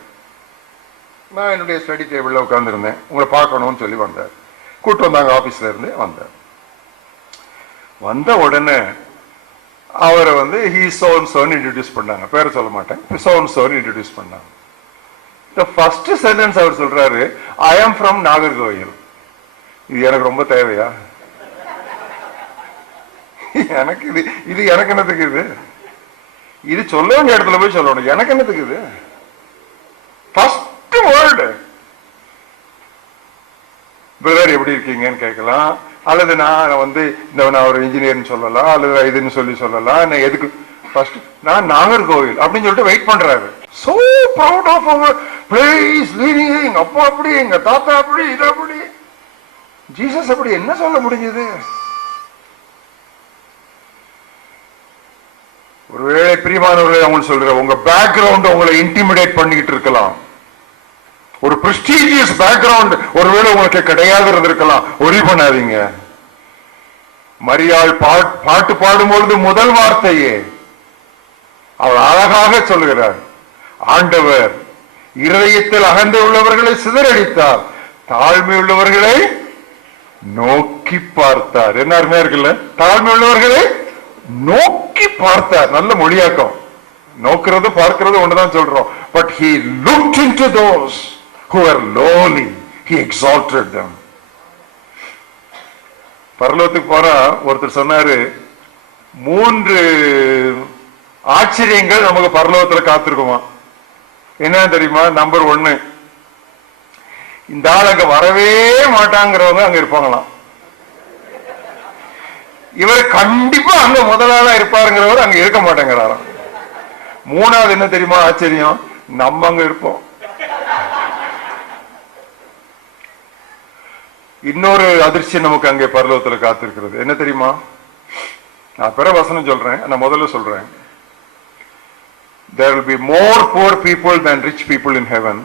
நான் என்னுடைய ஸ்டடி டேபிள்ல உட்கார்ந்து இருந்தேன். உங்களை பார்க்கணும்னு சொல்லி வந்தார். கூட்டு வந்தாங்க, ஆபீஸ்ல இருந்து வந்தார். வந்த உடனே அவரை he so and so introduce பண்ணாங்க. பேரை சொல்ல மாட்டேன், so and so இன்ட்ரோடியூஸ் பண்ணாங்க. The first sentence அவர் சொல்றாரு, I am from நாகர்கோயில். இது எனக்கு ரொம்ப தேவையா? எனக்கு இது எனக்கு என்னத்துக்கு? இது சொல்ல வேண்டிய இடத்துல போய் சொல்லணும். எனக்கு என்னத்துக்கு இது? First word. பிரதர் எப்படி இருக்கீங்கன்னு கேட்கலாம், அல்லது நான் நான் ஒரு இன்ஜினியர்னு சொல்லலாம், அல்லது இதுன்னு சொல்லலாம். எதுக்கு ஃபர்ஸ்ட் நான் நாகர்கோவில் அப்படின்னு சொல்லிட்டு வெயிட் பண்றாரு. So proud of our place, leading. அப்பா அப்படி, எங்க தாத்தா அப்படி, இது அப்படி. ஜீசஸ் அப்படி என்ன சொல்ல முடிஞ்சது? ஒருவேளை பிரியமானவர்களை அவங்க சொல்ற உங்க பேக்ரவுண்ட் உங்களை இன்டிமிடேட் பண்ணிக்கிட்டு இருக்கலாம். ஒரு பிரஸ்டீஜியஸ் பேக்ரவுண்ட் ஒருவேளை உங்களுக்கு கிடையாது இருந்திருக்கலாம். ஒரி பண்ணாதீங்க. மரியாள் பாட்டு பாடும்பொழுது முதல் வார்த்தையே அவர் அழகாக சொல்லுகிறார், ஆண்டவர் இருதயத்தில் அகந்தை உள்ளவர்களை சிதறடித்தார், தாழ்மை உள்ளவர்களை நோக்கி பார்த்தார். என்ன அருமையா இருக்குல்ல? தாழ்மை உள்ளவர்களை நோக்கி பார்த்தார். நல்ல மொழியாக்கம். நோக்கிறது பார்க்கிறது ஒண்ணுதான் சொல்றோம். But he looked into those who were lowly. He exalted them. பரலோகத்துக்கு போனா ஒருத்தர் சொன்னாரு, 3 ஆச்சரியங்கள் நமக்கு பரலோகத்துல காத்திருக்குமா. என்ன தெரியுமா? நம்பர் 1, இந்த ஆள் அங்க வரவே மாட்டாங்கிறவங்க அங்க இருப்பாங்களாம். இவர் கண்டிப்பா அங்க முதலாளா இருப்பாருங்கிறவர் அங்க இருக்க மாட்டேங்கிறாராம். 3வது என்ன தெரியுமா ஆச்சரியம்? நம்ம அங்க இருப்போம். இன்னொரு அதிர்ச்சி நமக்கு அங்கே பரலோகத்துல காத்திருக்கிறது. என்ன தெரியுமா? நான் பிற வசனம் சொல்றேன், நான் முதல்ல சொல்றேன். there will be more poor people than rich people in heaven.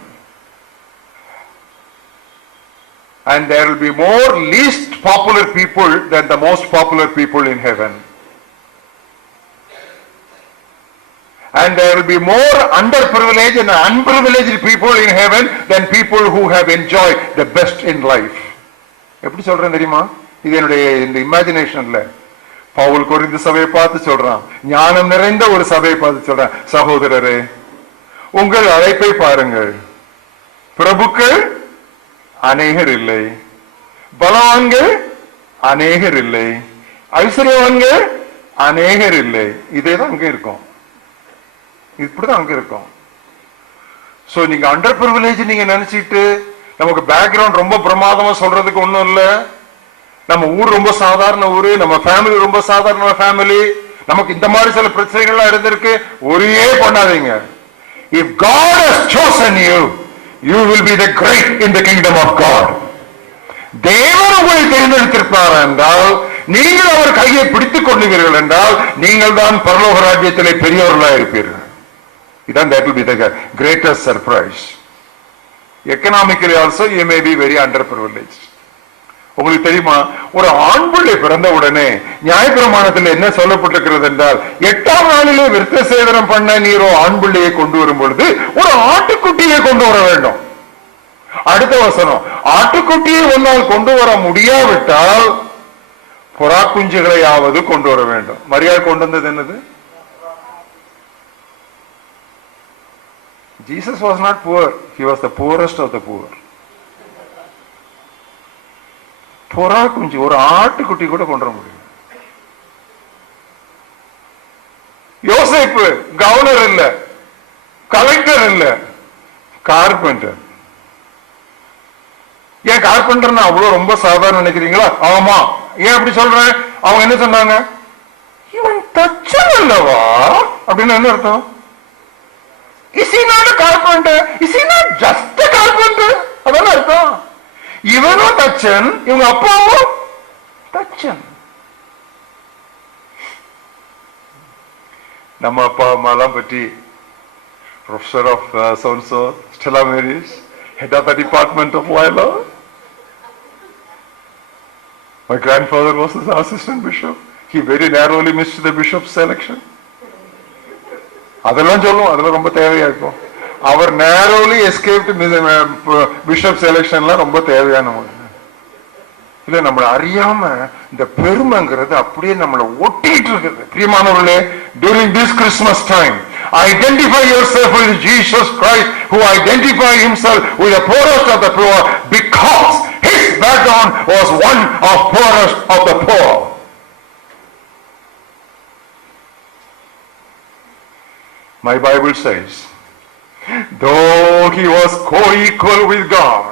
And there will be more least popular people than the most popular people in heaven. And there will be more underprivileged and unprivileged people in heaven than people who have enjoyed the best in life. எப்படி சொல்றேன் தெரியுமா? இது என்னுடைய இந்த இமேஜினேஷன்ல Pavul Corinth சபையை பார்த்து சொல்றான், ஞானம் நிறைந்த ஒரு சபையை பார்த்து சொல்றான், சகோதரரே உங்கள் அழைப்பை பாருங்கள், பிரபுக்கள் அநேகர் இல்லை, பலவான்கள் அநேகர் இல்லை, ஐஸ்வர்யவான்கள் அநேகர் இல்லை. இதேதான் அங்க இருக்கும், இப்படிதான் அங்க இருக்கும். சோ நீங்க அண்டர் பிரிவிலேஜ் நீங்க நினைச்சிட்டு நமக்கு பேக்ரவுண்ட் ரொம்ப பிரமாதமா சொல்றதுக்கு ஒண்ணும் இல்ல. நம்ம ஊர் ரொம்ப சாதாரண ஊரு, நம்ம ஃபேமிலி ரொம்ப சாதாரண ஃபேமிலி, நமக்கு இந்த மாதிரி சில பிரச்சனைகள்லாம் இருந்திருக்கு. ஒரே பண்ணாதீங்க. If God has chosen you, you will be the great in the kingdom of God. தேவன் உங்களை தேர்ந்தெடுத்திருப்பார் என்றால், நீங்கள் அவர் கையை பிடித்துக் கொள்ளுவீர்கள் என்றால், நீங்கள் தான் பரலோக ராஜ்யத்திலே பெரியவர்களாக இருப்பீர்கள். இதான் that will be the greatest surprise. Economically also you may be very underprivileged. உங்களுக்கு தெரியுமா, ஒரு ஆண் பிள்ளை பிறந்த உடனே நியாயப்பிரமாணத்தில் என்ன சொல்லப்பட்டிருக்கிறது என்றால், 8ஆம் நாளிலே விருத்த சேதனம் பண்ண நீரோ ஆண் பிள்ளையை கொண்டு வரும் பொழுது ஒரு ஆட்டுக்குட்டியை கொண்டு வர வேண்டும். அடுத்த வசனம், ஆட்டுக்குட்டியை ஒன்றால் கொண்டு வர முடியாவிட்டால் புறா குஞ்சுகளையாவது கொண்டு வர வேண்டும். மரியாதை கொண்டு வந்தது என்னது? Jesus was not poor, he was the poorest of the poor. புறா குஞ்சு, ஒரு ஆட்டுக்குட்டி கூட கொண்டு வர முடியும். யோசேப்பு கவர்னர் இல்ல, கலெக்டர் இல்ல, கார்பெண்டர். ஏன் கார்பெண்டர் அவ்வளவு ரொம்ப சாதாரண நினைக்கிறீங்களா? ஆமா. ஏன் அப்படி சொல்றேன்? அவங்க என்ன சொன்னாங்க? இவன் தச்சன் அல்லவா அப்படின்னு என்ன அர்த்தம்? Is he not a carpenter? Is he not just a carpenter? அதான் அர்த்தம். இவனும் தச்சன், இவங்க அப்பாவும் தச்சன். நம்ம அப்பா அம்மாலாம் பற்றி professor of so-and-so, Stella Maris, head of the department of law. My grandfather was the assistant bishop. He very narrowly missed the bishop's selection. அதெல்லாம் சொல்லுவோம், அதெல்லாம் ரொம்ப தேவையா இருக்கும். அவர் நேரோலி எஸ்கேப்ட் பிஷப் செலக்ஷன்லாம் ரொம்ப தேவையான இல்ல. நம்மளை அறியாம இந்த பெருமைங்கிறது அப்படியே நம்மளை ஒட்டிட்டு இருக்குது. பிரியமானவர்களே, during this Christmas time, identify yourself with Jesus Christ, who identified himself with the poorest of the poor, because his background was one of poorest of the poor. My Bible says, though he was co-equal with God,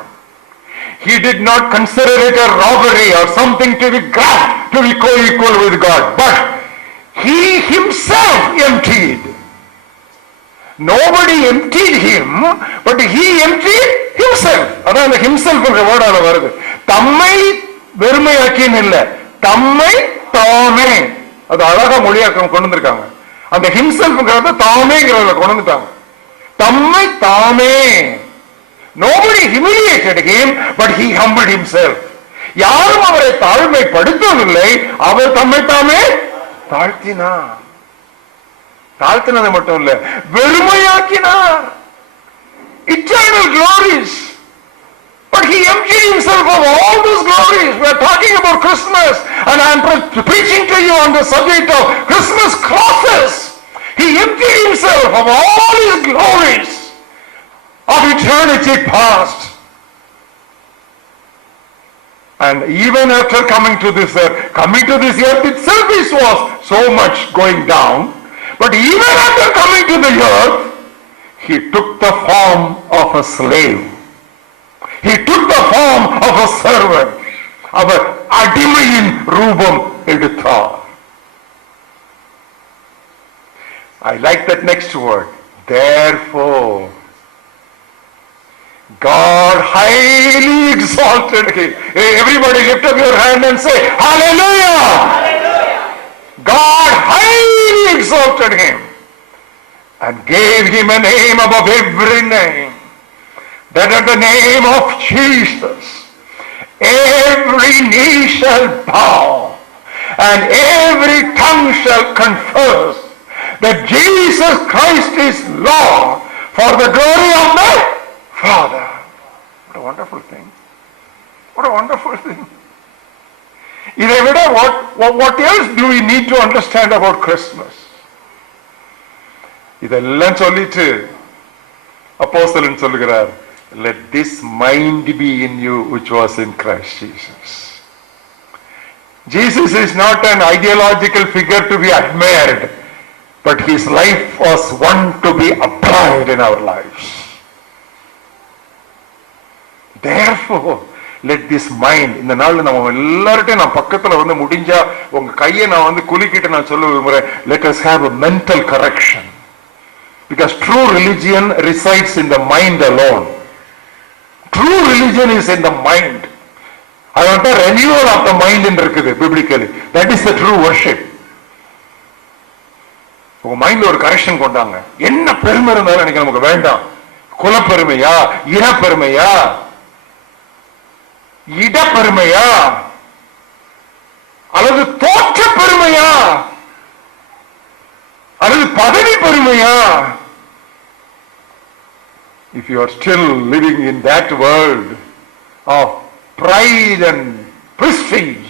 he did not consider it a robbery or something to be grabbed to be co-equal with God, but he himself emptied. Nobody emptied him, but he emptied himself. அதான் அந்த himself என்ற வேர்டால வருது. தம்மை வெறுமையாக்கின்னு இல்ல, தம்மை தாமே. அது அழகா மொழியாக்கம் கொண்டு வந்திருக்காங்க. அந்த himself தாமேங்கிறத கொண்டு வந்துட்டாங்க. தம்மை தாமே. Nobody humiliated him, but he humbled himself. யாரும் அவரை தாழ்மைப்படுத்தவில்லை, அவர் தம்மை தாமே தாழ்த்தினார். தாழ்த்தினது மட்டும் இல்ல, வெறுமையாக்கினார். Eternal glories. But he emptied himself of all those glories. We are talking about Christmas, and I am preaching to you on the subject of Christmas crosses. He emptied himself of all his glories of eternity past. And even after coming to this earth itself was so much going down. But even after coming to the earth, he took the form of a slave. He took the form of a servant. அவர் அடிமையின் ரூபம் எடுத்தார். I like that next word. Therefore, God highly exalted him. Everybody lift up your hand and say, Hallelujah! Hallelujah! God highly exalted him and gave him a name above every name, that at the name of Jesus every knee shall bow and every tongue shall confess that Jesus Christ is Lord, for the glory of the Father. What a wonderful thing. What a wonderful thing. இதை விட what else do we need to understand about Christmas? இதெல்லாம் சொல்லிட்டு அப்போஸ்தலன் சொல்லுகிறார், let this mind be in you which was in Christ Jesus. Jesus is not an ideological figure to be admired, but his life was one to be applied in our lives. Therefore, let this mind, இந்த நாள் நம்ம எல்லார்ட்டையும் நான் பக்கத்துல வந்து முடிஞ்சா உங்க கையை நான் வந்து குலுக்கிட்டு நான் சொல்ல விரும்புறேன், let us have a mental correction, because true religion resides in the mind alone. True religion is in the mind. அதான் renewal of the mind இருக்குது biblically. That is the true worship. உங்க மைண்ட்ல ஒரு கரெக்ஷன் கொண்டாங்க. என்ன பெருமை இருந்தாலும் எனக்கு நமக்கு வேண்டாம். குலப்பெருமையா, இனப்பெருமையா, இடப்பெருமையா, அல்லது தோற்ற பெருமையா, அல்லது பதவி பெருமையா? If you are still living in that world of pride and prestige,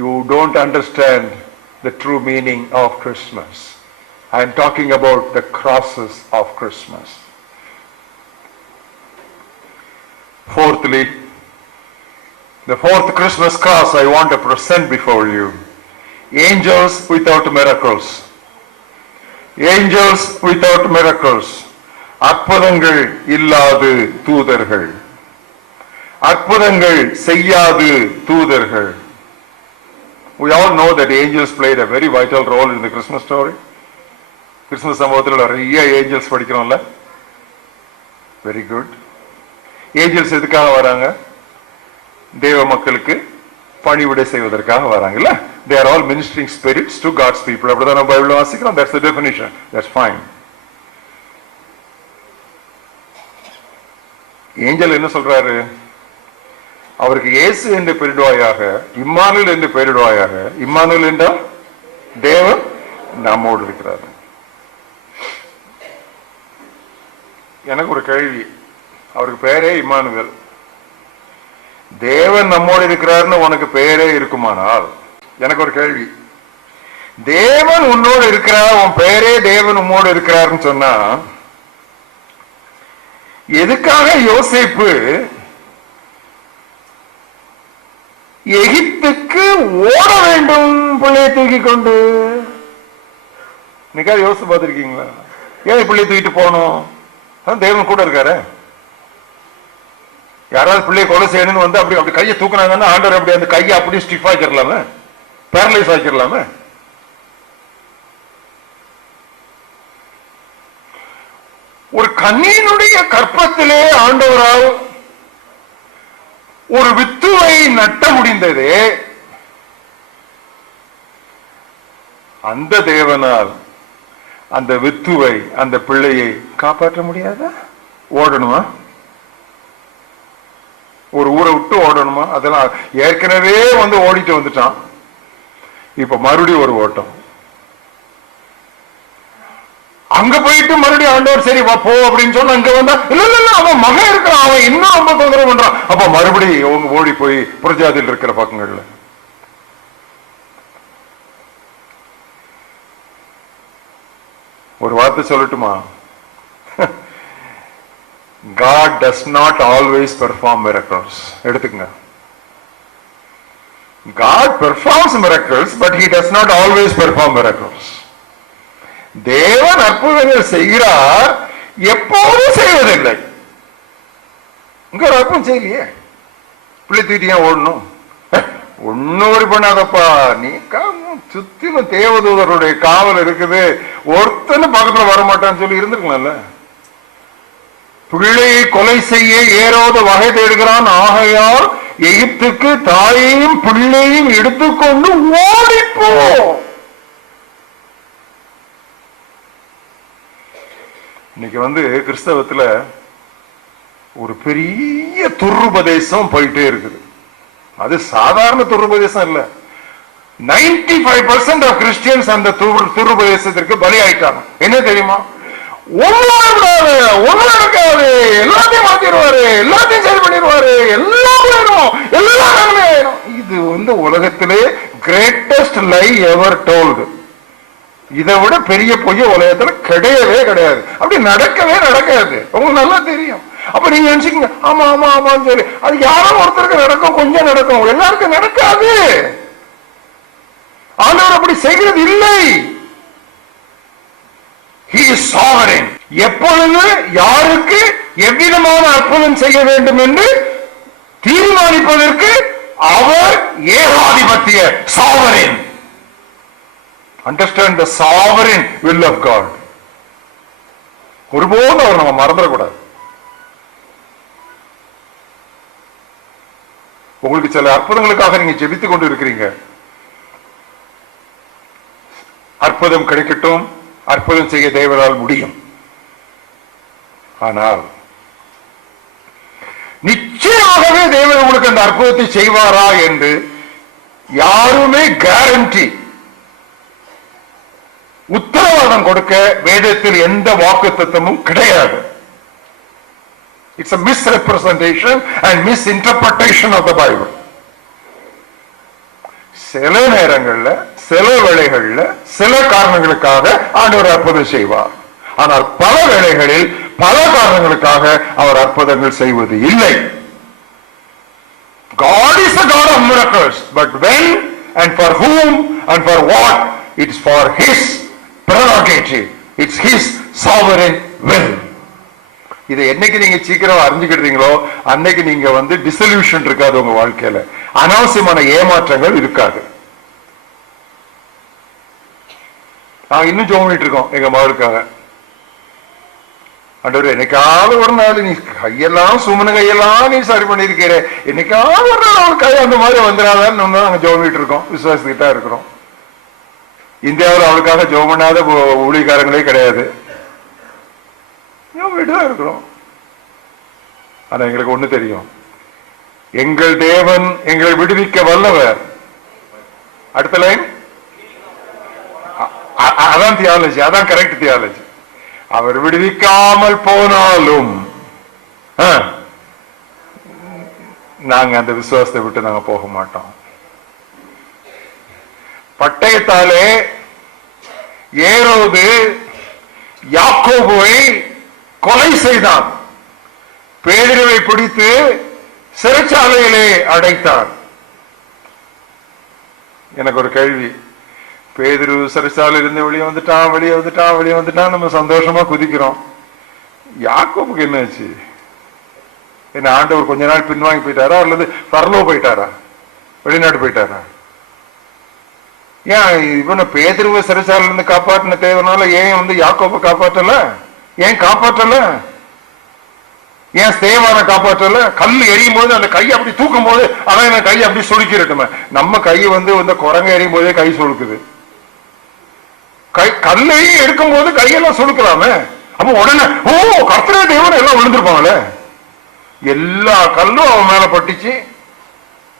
you don't understand the true meaning of Christmas. I am talking about the crosses of Christmas. Fourthly, the fourth Christmas cross I want to present before you. Angels without miracles. Angels without miracles. அற்புதங்கள் இல்லாது தூதர்கள். அற்புதங்கள் செய்யாது தூதர்கள். We all know that angels played a very vital role in the Christmas story. Christmas சம்பவத்தில் நிறைய angels படிக்கிறோம்ல. Very good. Angels எதுக்காக வராங்க? தேவ மக்களுக்கு பணிவிடை செய்வதற்காக வராங்கல்ல. They are all ministering spirits to God's people. அப்படிதான் நம்ம பைபிள்ல வாசிக்கிறோம். That's the definition. That's fine. Angel என்ன சொல்றாரு? அவருக்கு இயேசு என்று பெயரிடுவாயாக, இம்மானுவேல் என்று பெயரிடுவாயாக. இம்மானுவேல் என்றால் தேவன் நம்மோடு இருக்கிறார். எனக்கு ஒரு கேள்வி, அவருக்கு பெயரே இம்மானுவேல், தேவன் நம்மோடு இருக்கிறார்னு உனக்கு பெயரே இருக்குமானால், எனக்கு ஒரு கேள்வி, தேவன் உன்னோடு இருக்கிறார், உன் பெயரே தேவன் உன்னோடு இருக்கிறார்னு சொன்னா எதுக்காக யோசேப்பு எகிப்துக்கு ஓட வேண்டும் பிள்ளையை தூக்கி கொண்டு? இன்னைக்காவது யோசிச்சு பார்த்திருக்கீங்களா? ஏன் பிள்ளையை தூக்கிட்டு போகணும்? தேவன் கூட இருக்காரு. யாராவது பிள்ளையை கொலை செய்யணும்னு வந்து அப்படி அப்படி கையை தூக்குனாங்கன்னா ஆண்டவர் அப்படி அந்த கையை அப்படி ஸ்டிஃப் ஆக்கிடலாமே, பேரலைஸ் ஆக்கிடலாமே. ஒரு கன்னியினுடைய கற்பத்திலே ஆண்டவரால் ஒரு வித்துவை நட்ட முடிந்தது. அந்த தேவனால் அந்த வித்துவை, அந்த பிள்ளையை காப்பாற்ற முடியாதா? ஓடணுமா? ஒரு ஊரை விட்டு ஓடணுமா? அதெல்லாம் ஏற்கனவே வந்து ஓடிட்டு வந்துட்டான். இப்ப மறுபடியும் ஒரு ஓட்டம். அங்க போயிட்டு மறுபடியும் ஆண்டவர் சரி போ அப்படின்னு சொன்னா அங்க வந்தா இல்ல இல்ல அவன் மகன் இருக்கிறான், அவன் இன்னும் ரொம்ப தொந்தரவு பண்றான். அப்ப மறுபடியும் ஓடி போய் புரஜாதியில் இருக்கிற பக்கங்கள்ல ஒரு வார்த்தை சொல்லட்டுமா? God does not always perform miracles. எடுத்துக்கங்க. God performs miracles, but he does not always perform miracles. தேவன் அற்புதங்கள் செய்கிறார், எப்போதும் செய்வதில்லை. இங்க ஒரு அற்புதம் செய்யலையே, பிள்ளை தூக்கிட்டு ஏன் ஓடணும்? ஒன்னொரு பண்ணாதப்பா, நீ சுத்திலும் தேவதூதருடைய காவல் இருக்குது, ஒருத்தனும் பக்கத்துல வரமாட்டான்னு சொல்லி இருந்திருக்கலாம்ல. பிள்ளையை கொலை செய்ய ஏரோது வகை தேடுகிறான், ஆகையால் எகிப்துக்கு தாயையும் பிள்ளையும் எடுத்துக்கொண்டு ஓடிப்போ. இன்னைக்கு வந்து கிறிஸ்தவத்துல ஒரு பெரிய துருபதேசம் போயிட்டே இருக்குது. அது சாதாரண துருபதேசம் இல்ல. 95% ஆஃப் கிறிஸ்டியன்ஸ் அந்த துருபதேசத்திற்கு பலி ஆயிட்டாங்க. என்ன தெரியுமா? ஒண்ணு நடக்காது, எல்லாத்தையும் மாத்திடுவாரு, எல்லாத்தையும் சரி பண்ணிடுவாரு, எல்லாம் வேணும், எல்லாம் வேணும். இது வந்து உலகத்திலே கிரேட்டஸ்ட் லை எவர் டோல்டு. இதை விட பெரிய பொய்ய உலகத்துல கிடையவே கிடையாது. அப்படி நடக்கவே நடக்காது. உங்களுக்கு நல்லா தெரியும். அப்ப நீங்க நினைச்சுக்கீங்க, ஆமா ஆமா ஆமான்னு சொல்லி, அது யாரோ ஒருத்தருக்கு நடக்கும், கொஞ்சம் நடக்கும், எல்லாருக்கும் நடக்காது. ஆண்டவர் அப்படி செய்கிறது இல்லை. He is sovereign. எப்பொழுது யாருக்கு எவ்விதமான அற்புதம் செய்ய வேண்டும் என்று தீர்மானிப்பதற்கு அவர் ஏகாதிபத்திய sovereign. Understand the sovereign will of God. ஒருபோதும் அவர் நம்ம மறந்துடக்கூடாது. உங்களுக்கு சில அற்புதங்களுக்காக நீங்க ஜெபித்துக் கொண்டு இருக்கிறீங்க. அற்புதம் கிடைக்கட்டும், அற்புதம் செய்ய தேவனால் முடியும். ஆனால் நிச்சயமாகவே தேவன் உங்களுக்கு அந்த அற்புதத்தை செய்வாரா என்று யாருமே கேரண்டி உத்தரவாதம் கொடுக்க வேதத்தில் எந்த வாக்குத்தத்தமும் கிடையாது. It's a misrepresentation and misinterpretation of the Bible. சில நேரங்கள்ல, சில வேளைகள்ல, சில காரணங்களுக்காக ஆண்டவர் அற்புதம் செய்வார். ஆனால் பல வேளைகளில் பல காரணங்களுக்காக அவர் அற்புதங்கள் செய்வது இல்லை. God is a God of miracles, but when and for whom and for what, it's for His prerogative. It's His sovereign will. இதை என்னைக்கு நீங்க சீக்கிரம் அறிஞ்சுக்கிட்டீங்களோ அன்னைக்கு நீங்க வந்து டிசல்யூஷன் இருக்காது உங்க வாழ்க்கையில, அனாவசியமான ஏமாற்றங்கள் இருக்காது. நாங்க இன்னும் ஜோமிட்டு இருக்கோம் எங்க மகளுக்காக. ஆண்டவரே, என்னைக்காவது ஒரு நாள் நீ கையெல்லாம் சுமன கையெல்லாம் நீ சரி பண்ணிருக்கிற, என்னைக்காவது ஒரு நாள் அவன் கை அந்த மாதிரி வந்துடாதான்னு நாங்க ஜோமிட்டு இருக்கோம், விசுவாசிக்கிட்டா இருக்கிறோம். இந்தியாவில் அவளுக்காக ஜோம் பண்ணாத ஊழியக்காரங்களே கிடையாது, வீடுதான் இருக்கிறோம். ஆனா எங்களுக்கு ஒண்ணு தெரியும், எங்கள் தேவன் எங்களை விடுவிக்க வல்லவர். அடுத்த லைன், அதான் தியாலஜி, அதான் கரெக்ட் தியாலஜி. அவர் விடுவிக்காமல் போனாலும் நாங்க அந்த விசுவாசத்தை விட்டு நாங்க போக மாட்டோம். பட்டயத்தாலே ஏரோது யாக்கோபுவை கொலை செய்தான், பேதுருவை பிடித்து சிறைச்சாலையிலே அடைத்தார். எனக்கு ஒரு கேள்வி, பேதுரு சிறைச்சாலையில இருந்து வெளியே வந்துட்டான், நம்ம சந்தோஷமா குதிக்கிறோம். யாக்கோபுக்கு என்ன ஆச்சு? என்ன ஆண்டவர் கொஞ்ச நாள் பின்வாங்கி போயிட்டாரா, அல்லது பரலோ போயிட்டாரா, வெளிநாடு போயிட்டாரா? ஏன் இவனை பேதுருவை சிறைச்சாலையில இருந்து காப்பாற்றின தேவனால ஏன் வந்து யாக்கோபை காப்பாற்றல? ஏன் காப்பாற்றல? ஏன் ஸ்தேவானை காப்பாற்றல? கல் எரியும் போது அந்த கையை அப்படி தூக்கும் போது அவன் கையை அப்படி சுளுக்கிடட்டுமே. நம்ம கை வந்து குரங்க எரியும் போதே கை சுளுக்குது. கல்லையும் எடுக்கும் போது கையெல்லாம் சுளுக்கலாமே. அப்ப உடனே ஓ கர்த்தரே தேவன் எல்லாம் விழுந்திருப்பாங்களே. எல்லா கல்லும் அவன் மேல பட்டுச்சு,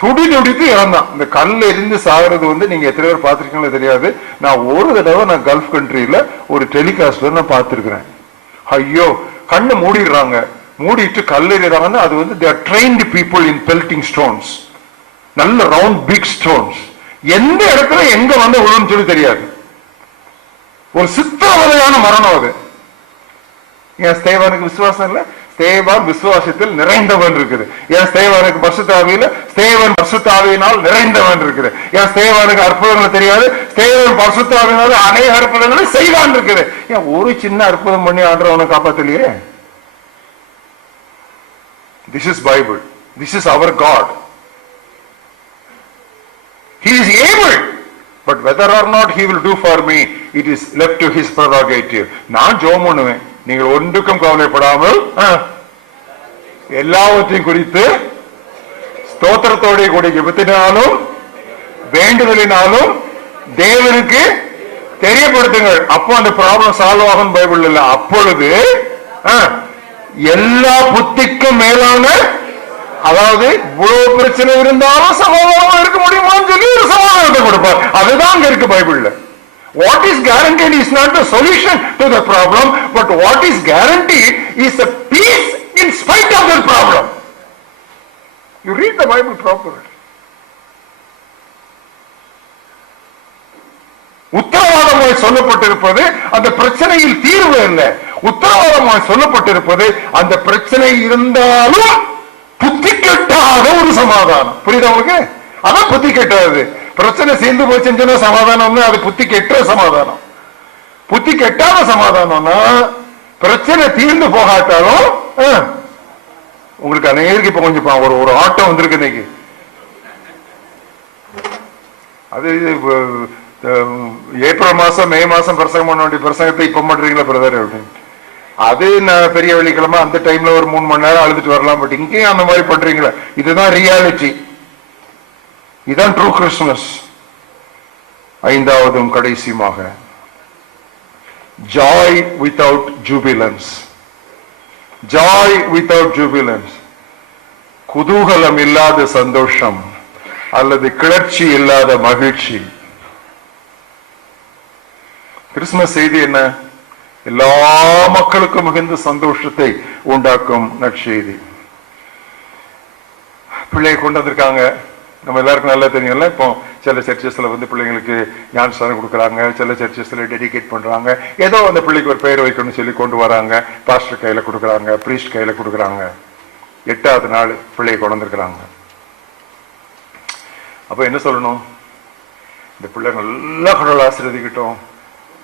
துடித்து இறந்தான். இந்த கல் எரிந்து சாகிறது வந்து நீங்க எத்தனை பேர் பார்த்திருக்கீங்களோ தெரியாது. நான் ஒரு தடவை நான் கல்ஃப் கண்ட்ரியில ஒரு டெலிகாஸ்ட்ல நான் பார்த்திருக்கிறேன். ஐயோ, கண்ணை மூடிடுறாங்க, மூடிட்டு கல் எறிறாங்கன்னா அது வந்து they are trained people in pelting stones, நல்ல ரவுண்ட் பிக் ஸ்டோன்ஸ். எந்த இடத்துல எங்க வந்து விழுன்னு சொல்லி தெரியாது. ஒரு சித்திரவதையான மரணம் அது. ஏன் ஸ்தேவானுக்கு விசுவாசம் இல்ல? ஸ்தேவான் விசுவாசத்தில் நிறைந்தவன் இருக்குது. ஏன் ஸ்தேவானுக்கு பரிசுத்த ஆவியில? ஸ்தேவன் பரிசுத்த ஆவியினால் நிறைந்தவன் இருக்குது. ஏன் ஸ்தேவானுக்கு அற்புதங்கள் தெரியாது? ஸ்தேவன் பரிசுத்த ஆவியினால் அநேக அற்புதங்களை செய்தான் இருக்குது. ஏன் ஒரு சின்ன அற்புதம் பண்ணி ஆண்டவனை காப்பாத்தலையே? This is Bible. This is our God. He is able, but whether or not he will do for me, it is left to his prerogative. நான் ஜெபம் பண்ணுவேன், நீங்கள் ஒன்றுக்கும் கவலைப்படாமல் எல்லாவற்றையும் குறித்து ஸ்தோத்திரத்தோட கூட ஜெபத்தினாலும் வேண்டுதலினாலும் தேவனுக்கு தெரியப்படுத்துங்கள். அப்போ அந்த ப்ராப்ளம் சால்வ் ஆகும் பைபிள் இல்ல. அப்பொழுது எல்லா புத்திக்கும் மேலான, அதாவது இவ்வளவு பிரச்சனை இருந்தாலும் சமாதானமா இருக்க முடியுமான்னு சொல்லி ஒரு சமாதானத்தை கொடுப்பார். அதுதான் அங்க இருக்கு பைபிள்ல. What is guaranteed is not the solution to the problem, but what is guaranteed is the peace in spite of the problem. You read the Bible properly. உத்தரவாதமாய் சொல்லப்பட்டிருப்பது அந்த பிரச்சனையில் தீர்வு இல்லை. உத்தரவாதமாய் சொல்லப்பட்டிருப்பது அந்த பிரச்சனை இருந்தாலும் புத்தி கெட்டாத ஒரு சமாதானம். புரியுதா உங்களுக்கு? அதான் புத்தி கெட்டாது. பிரச்சனை சேர்ந்து போச்சுன்னா சமாதானம், அது புத்தி கெட்ட சமாதானம். புத்தி கெட்டாத சமாதானம்னா பிரச்சனை தீர்ந்து போகாட்டாலும் உங்களுக்கு அநேருக்கு இப்ப கொஞ்சம் ஒரு ஆட்டம் வந்திருக்கு இன்னைக்கு. அது ஏப்ரல் மாசம் மே மாசம் பிரசங்கம் பண்ண வேண்டிய பிரசங்கத்தை இப்ப பண்றீங்களா பிரதர் அப்படின்னு. அது நான் பெரிய வெள்ளிக்கிழமை அந்த டைம்ல ஒரு 3 மணி நேரம் அழுதுட்டு வரலாம். பட் இங்கேயும் அந்த மாதிரி பண்றீங்களா? இதுதான் ரியாலிட்டி. இதுதான் ட்ரூ கிறிஸ்துமஸ். 5வதும் கடைசியாக joy without jubilance. Joy without jubilance. குதூகலம் இல்லாத சந்தோஷம் அல்லது கிளர்ச்சி இல்லாத மகிழ்ச்சி. கிறிஸ்துமஸ் செய்தி என்ன? எல்லா மக்களுக்கும் மிகுந்த சந்தோஷத்தை உண்டாக்கும் நற்செய்தி. பிள்ளையை கொண்டு வந்திருக்காங்க. நம்ம எல்லாருக்கும் நல்லா தெரியும்ல. இப்போ சில சர்ச்சஸ்ல பிள்ளைங்களுக்கு ஞானஸ்தானம் கொடுக்குறாங்க, சில சர்ச்சஸ்ல டெடிகேட் பண்றாங்க. ஏதோ அந்த பிள்ளைக்கு ஒரு பெயர் வைக்கணும்னு சொல்லி கொண்டு வராங்க. பாஸ்டர் கையில கொடுக்குறாங்க, பிரீஸ்ட் கையில கொடுக்குறாங்க. 8வது நாள் பிள்ளையை கொண்டு வந்திருக்கிறாங்க. அப்ப என்ன சொல்லணும்? இந்த பிள்ளை நல்லா கடவுள் ஆசீர்வதிக்கட்டும்.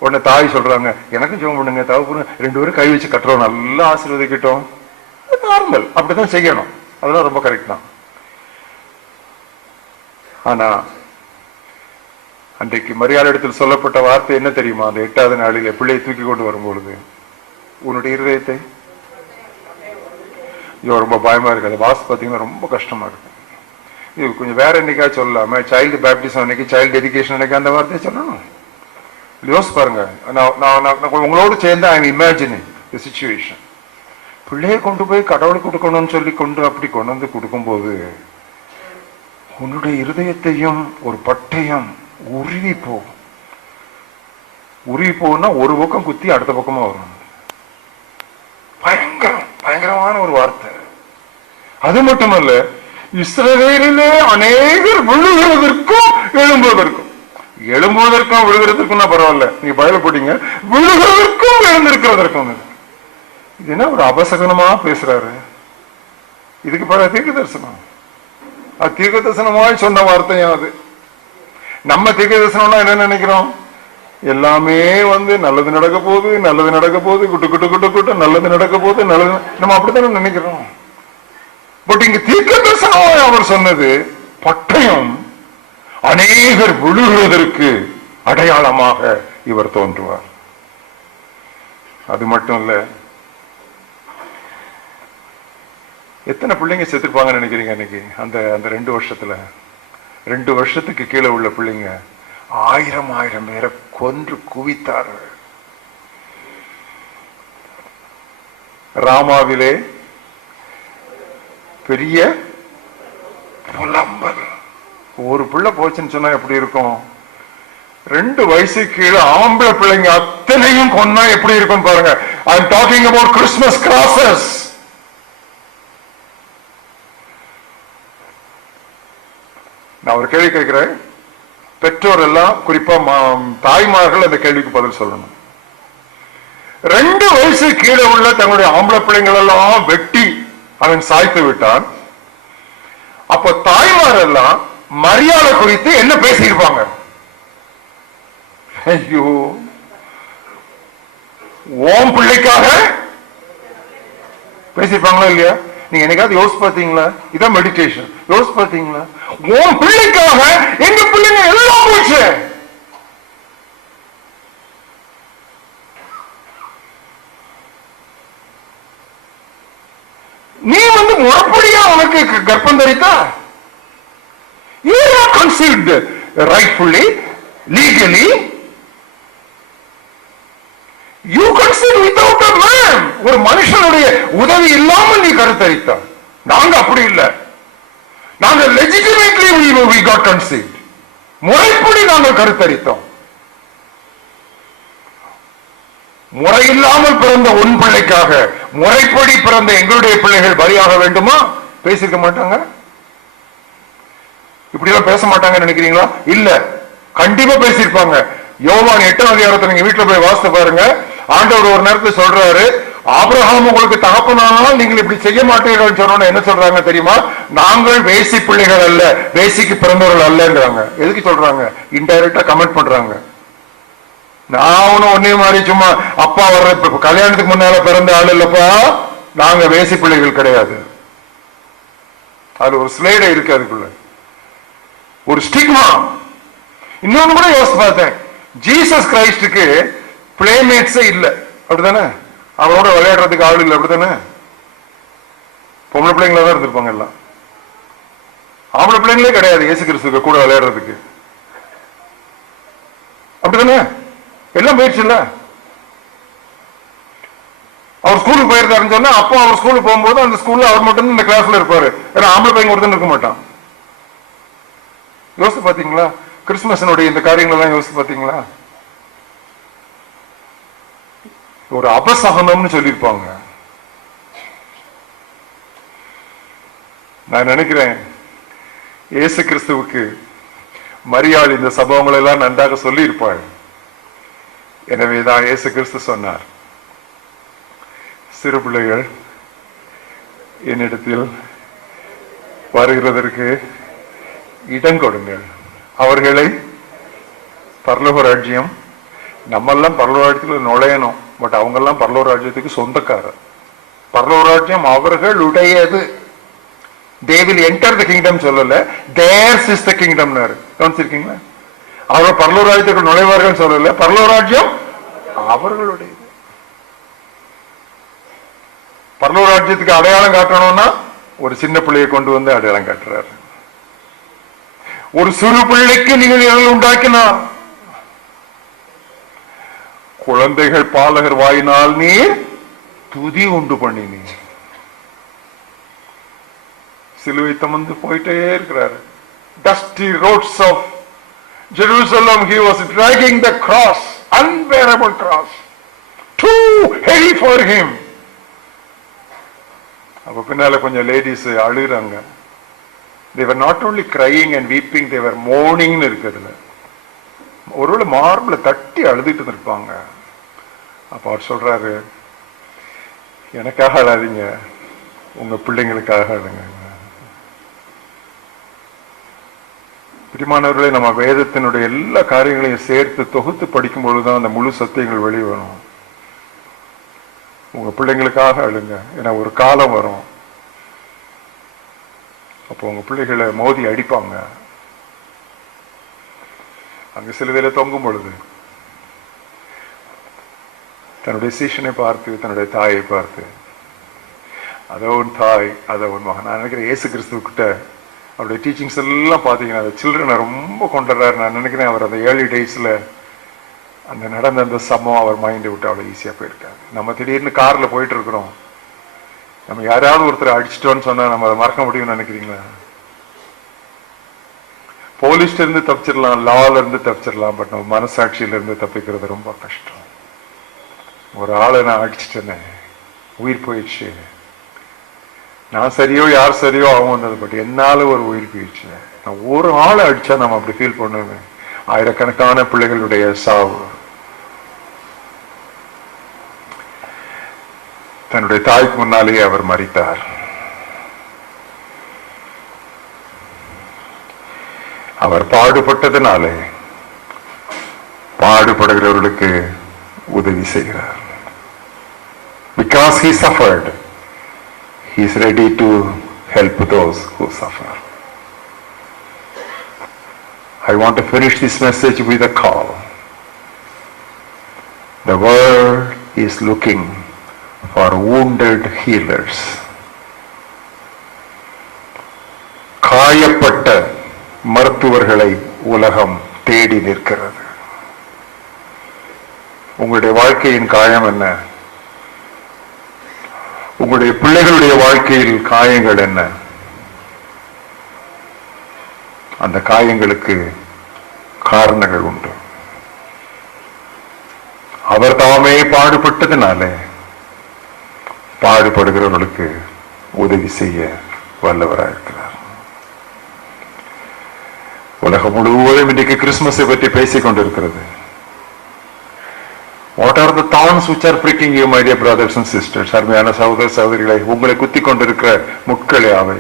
உடனே தாய் சொல்றாங்க, எனக்கும் ஜெபம் பண்ணுங்க, தகப்பனு 2 பேரும் கை வச்சு கட்டுறோம், நல்லா ஆசீர்வதிக்கட்டும். நார்மல், அப்படிதான் செய்யணும். அதெல்லாம் ரொம்ப கரெக்ட் தான். ஆனா அன்றைக்கு மரியாதை இடத்தில் சொல்லப்பட்ட வார்த்தை என்ன தெரியுமா? அந்த 8வது நாளில் பிள்ளையை தூக்கி கொண்டு வரும்பொழுது, உன்னுடைய இருதயத்தை, ரொம்ப பயமா இருக்கு. அது வாசி பார்த்தீங்கன்னா ரொம்ப கஷ்டமா இருக்கு. இது கொஞ்சம் வேற என்னைக்கா சொல்லலாம? சைல்டு பேப்டிசம் அன்னைக்கு, சைல்டு எஜுகேஷன் அன்னைக்கு அந்த வார்த்தையை சொல்லணும். யோசிச்சு பாருங்க. உங்களோடு சேர்ந்து I am imagining the situation. பிள்ளையை கொண்டு போய் கடவுளுக்கு கொடுக்கணும்னு சொல்லி அப்படி கொண்டு வந்து கொடுக்கும்போது உன்னுடைய இருதயத்தையும் ஒரு பட்டயம் உருவி போகும். உருவி போகும்னா ஒரு பக்கம் குத்தி அடுத்த பக்கமா வரும். பயங்கரமான ஒரு வார்த்தை. அது மட்டுமல்ல, இஸ்ரவேலிலே அநேகர் விழுகிறதற்கும் எழும்புவதற்கும் விழுகிறதுக்கும் பரவாயில்ல, நீங்க பயில போட்டீங்க, விழுகிறதற்கும் எழுந்திருக்கிறதற்கும். இது என்ன ஒரு அபசகனமா பேசுறாரு? இதுக்கு பிறகு தீர்க்க தரிசனம். அது தீர்க்க தரிசனமாய் சொன்ன வார்த்தையும். அது நம்ம தீர்க்க தரிசனம்னா என்ன நினைக்கிறோம்? எல்லாமே நல்லது நடக்க போகுது, நல்லது நடக்க போகுது, குட்டு குட்டு குட்டு குட்டு நல்லது நடக்க போகுது, நல்லது, நம்ம அப்படித்தானே நினைக்கிறோம். பட் இங்க தீர்க்க தரிசனமாய் அவர் சொன்னது பட்டயம் அநேகர் விழுகிறதற்கு அடையாளமாக இவர் தோன்றுவார். அது மட்டும் இல்ல, எத்தனை பிள்ளைங்க செத்துருப்பாங்கன்னு நினைக்கிறீங்க இன்னைக்கு? அந்த 2 வருஷத்துல 2 வருஷத்துக்கு கீழே உள்ள பிள்ளைங்க 1000 பேரை கொன்று குவித்தார்கள். ராமாவிலே பெரிய புலம்பல். ஒரு பிள்ளை போச்சுன்னு சொன்னா எப்படி இருக்கும்? 2 வயசு கீழே ஆம்பளை பிள்ளைங்க அத்தனையும் கொன்னா எப்படி இருக்கும் பாருங்க. I am talking about Christmas crosses. நான் ஒரு கேள்வி கேட்கிறேன். பெற்றோர் எல்லாம், குறிப்பா தாய்மார்கள் அந்த கேள்விக்கு பதில் சொல்லணும். 2 வயசு கீழே உள்ள தங்களுடைய ஆம்பளை பிள்ளைங்கள் எல்லாம் வெட்டி அவன் சாய்த்து விட்டான். அப்ப தாய்மார் எல்லாம் மரியாதை குறித்து என்ன பேசியிருப்பாங்க? ஐயோ, ஓம் பிள்ளைக்காக பேசியிருப்பாங்களா இல்லையா? நீங்க என்னைக்காவது யோசிச்சு பார்த்தீங்களா? இதான் மெடிடேஷன். யோசிச்சு பார்த்தீங்களா? ஓம் பிள்ளைக்காக எங்க பிள்ளைங்க எல்லாம் போச்சு. நீ முறைப்படியா உனக்கு கர்ப்பம் தரித்தா? You are conceived rightfully, legally. You conceived without a man. ஒரு ஒரு மனுஷனுடைய உதவி இல்லாமல் நீ கருத்தரித்தாய். நாங்க அப்படி இல்லை. நாங்கள் லெஜிட்டிமேட்லி we got conceived. முறைப்படி நாங்கள் கருத்தரித்தோம். முறையில்லாமல் பிறந்த உன் பிள்ளைக்காக முறைப்படி பிறந்த எங்களுடைய பிள்ளைகள் பலியாக வேண்டுமா? பேசிருக்க மாட்டாங்க. இப்படி எல்லாம் பேச மாட்டாங்கன்னு நினைக்கிறீங்களா? இல்ல, கண்டிப்பா பேசியிருப்பாங்க. யோவான் 8ஆம் அதிகாரத்தை நீங்க வீட்டுல போய் வாசித்து பாருங்க. ஆண்டவர் ஒரு நேரத்தில் சொல்றாரு, ஆபிரகாம் உங்களுக்கு தகப்பனானால் நீங்கள் இப்படி செய்ய மாட்டீர்கள் சொன்னோன்னு என்ன சொல்றாங்க தெரியுமா? நாங்கள் வேசி பிள்ளைகள் அல்ல, வேசிக்கு பிறந்தவர்கள் அல்லங்கிறாங்க. எதுக்கு சொல்றாங்க? இன்டைரக்டா கமெண்ட் பண்றாங்க. நான் ஒன்னே மாதிரி சும்மா அப்பா வர்ற கல்யாணத்துக்கு முன்னால பிறந்த ஆள் இல்லப்பா, நாங்க வேசி பிள்ளைகள் கிடையாது. அது ஒரு ஸ்லைடே இருக்கு, அதுக்குள்ள ஒரு ஸ்டிக்மா. இன்னொன்னு கூட யோசிச்சு பார்த்தேன், ஜீசஸ் கிரைஸ்டுக்கு பிளேமேட்ஸே இல்லை, அப்படித்தானே? அவரோட விளையாடுறதுக்கு ஆள் இல்லை, அப்படித்தானே? பொம்பளை பிள்ளைங்களா தான் இருந்திருப்பாங்க எல்லாம். ஆம்பளை பிள்ளைங்களே கிடையாது இயேசு கிறிஸ்துக்கு கூட விளையாடுறதுக்கு, அப்படித்தானே? எல்லாம் போயிடுச்சு இல்ல. அவர் ஸ்கூலுக்கு போயிருந்தாருன்னு சொன்னா அப்போ அவர் ஸ்கூலுக்கு போகும்போது அந்த ஸ்கூல்ல அவர் மட்டும் இந்த கிளாஸ்ல இருப்பாரு. ஏன்னா ஆம்பளை பையன் ஒருத்தன் இருக்க மாட்டான். யோசிச்சு பாத்தீங்களா? கிறிஸ்துமஸனுடைய இந்த காரியங்கள் எல்லாம் யோசிச்சு பாத்தீங்களா? ஒரு அபசகனம்னு சொல்லியிருப்பாங்க. நான் நினைக்கிறேன் இயேசு கிறிஸ்துவுக்கு மரியாள் இந்த சம்பவங்களை எல்லாம் நன்றாக சொல்லி இருப்பாள். எனவேதான் இயேசு கிறிஸ்து சொன்னார், சிறு பிள்ளைகள் என்னிடத்தில் வருகிறதற்கு இடம் கொடுங்கள், அவர்களை பரலோக ராஜ்யம். நம்மெல்லாம் பரலோக ராஜ்யத்தில் நுழையணும், பட் அவங்க எல்லாம் பரலோக ராஜ்யத்துக்கு சொந்தக்காரர். பரலோக ராஜ்யம் அவர்களுடையது. They will enter the kingdom சொல்லல, theirs is the kingdom. கவனிச்சிருக்கீங்களா? அவர் பரலோக ராஜ்யத்துக்கு நுழைவார்கள் சொல்லல, பரலோக ராஜ்யம் அவர்களுடையது. பரலோக ராஜ்யத்துக்கு அடையாளம் காட்டணும்னா ஒரு சின்ன பிள்ளையை கொண்டு வந்து அடையாளம் காட்டுறாரு. ஒரு சிறு பிள்ளைக்கு நீங்கள் உண்டாக்கினார், குழந்தைகள் பாலகர் வாயினால் நீர் துதி உண்டு பண்ணினீர். சிலுவை தமந்து போயிட்டே இருக்கிறார். Dusty roads of Jerusalem, he was dragging the cross, unbearable cross, too heavy for him. அப்ப பின்னால கொஞ்சம் லேடிஸ் அழுகிறாங்க. They were not only crying and weeping, they were mourning இருக்குதுல. ஒருவேளை மார்பிள தட்டி அழுதுட்டு இருப்பாங்க. அப்ப அவர் சொல்றாரு, எனக்காக அழாதீங்க, உங்க பிள்ளைங்களுக்காக அழுங்க. பிரியமானவர்களே, நம்ம வேதத்தினுடைய எல்லா காரியங்களையும் சேர்த்து தொகுத்து படிக்கும் பொழுதுதான் அந்த முழு சத்தியங்கள் வெளியே வரும். உங்க பிள்ளைங்களுக்காக அழுங்க, ஏன்னா ஒரு காலம் வரும் அப்போ உங்க பிள்ளைகளை மோதி அடிப்பாங்க. அங்க சிலுவையில தொங்கும் பொழுது தன்னுடைய சீஷனை பார்த்து, தன்னுடைய தாயை பார்த்து, அதோ உன் தாய், அதோ உன் மகன். நான் நினைக்கிறேன் இயேசு கிறிஸ்துவ கிட்ட அவருடைய டீச்சிங்ஸ் எல்லாம் பார்த்தீங்கன்னா அந்த சில்ட்ரனை ரொம்ப கொண்டுறாரு. நான் நினைக்கிறேன் அவர் அந்த ஏர்லி டேஸ்ல அந்த நடந்த அந்த சம்பவம் அவர் மைண்டை விட்டு அவ்வளோ ஈஸியாக போயிருக்காரு. நம்ம திடீர்னு காரில் போயிட்டு இருக்கிறோம், நம்ம யாராவது ஒருத்தர் அடிச்சிட்டோன்னு சொன்னா நம்ம அதை மறக்க முடியும்னு நினைக்கிறீங்களா? போலீஸ்ல இருந்து தப்பிச்சிடலாம், லால இருந்து தப்பிச்சிடலாம், பட் நம்ம மனசாட்சியில இருந்து தப்பிக்கிறது ரொம்ப கஷ்டம். ஒரு ஆளை நான் அடிச்சிட்டேனே, உயிர் போயிடுச்சு, நான் சரியோ யார் சரியோ அவன் வந்தது, பட் என்னால ஒரு உயிர் போயிடுச்சு. நான் ஒரு ஆளை அடிச்சா நம்ம அப்படி ஃபீல் பண்ணுவேன். ஆயிரக்கணக்கான பிள்ளைகளுடைய சாவு. தன்னுடைய தாய்க்கு முன்னாலேயே அவர் மரித்தார். அவர் பாடுபட்டதுனாலே பாடுபடுகிறவர்களுக்கு உதவி செய்கிறார். Because he suffered, he is ready to help those who suffer. I want to finish this message with a call. The world is looking for wounded healers. காயப்பட்ட மருத்துவர்களை உலகம் தேடி நிற்கிறது. உங்களுடைய வாழ்க்கையின் காயம் என்ன? உங்களுடைய பிள்ளைகளுடைய வாழ்க்கையில் காயங்கள் என்ன? அந்த காயங்களுக்கு காரணங்கள் உண்டு. அவர் தாமே பாடுபட்டதுனாலே பாடுபடுகிறவர்களுக்கு உதவி செய்ய வல்லவராயிருக்கிறார். உலகம் முழுவதும் இன்றைக்கு கிறிஸ்துமஸை பற்றி பேசிக் கொண்டிருக்கிறது. What are the thorns which are pricking you, my dear brothers and sisters? அருமையான சகோதர சகோதரிகளை, உங்களை குத்தி கொண்டிருக்கிற முட்களே அவை.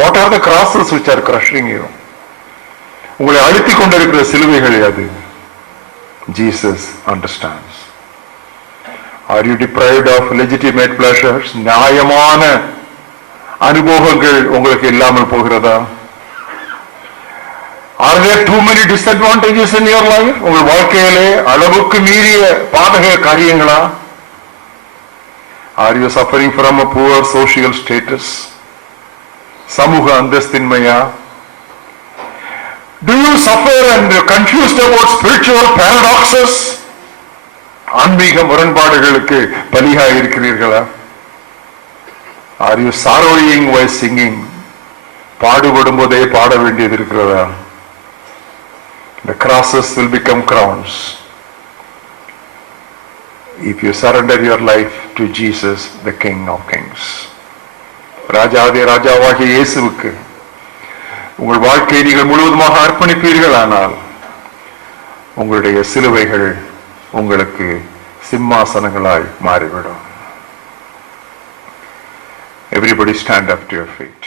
What are the crosses which are crushing you? உங்களை அழுத்திக் கொண்டிருக்கிற சிலுவைகளே அது. Jesus understands. Are you deprived of legitimate pleasures? நியாயமான அனுபவங்கள் உங்களுக்கு இல்லாமல் போகிறதா? Are there too many disadvantages in your life? உங்கள் வாழ்க்கையிலே அளவுக்கு மீறிய பாதக காரியங்களா? Are you suffering from a poor social status? சமூக அந்தஸ்தின்மையா? Do you suffer and confused about spiritual paradoxes? ஆன்மீக முரண்பாடுகளுக்கு பலியாக இருக்கிறீர்களா? Are you sorrowing while singing? பாடுபடும் போதே பாட வேண்டியது இருக்கிறதா? The crosses will become crowns if you surrender your life to Jesus, the King of Kings. ராஜாதி ராஜாவாகிய இயேசுவுக்கு உங்கள் வாழ்க்கையை நீங்கள் முழுவதுமாக அர்ப்பணிப்பீர்கள். ஆனால் உங்களுடைய சிலுவைகள் உங்களுக்கு சிம்மாசனங்களாய் மாறிவிடும். Everybody stand up to your feet.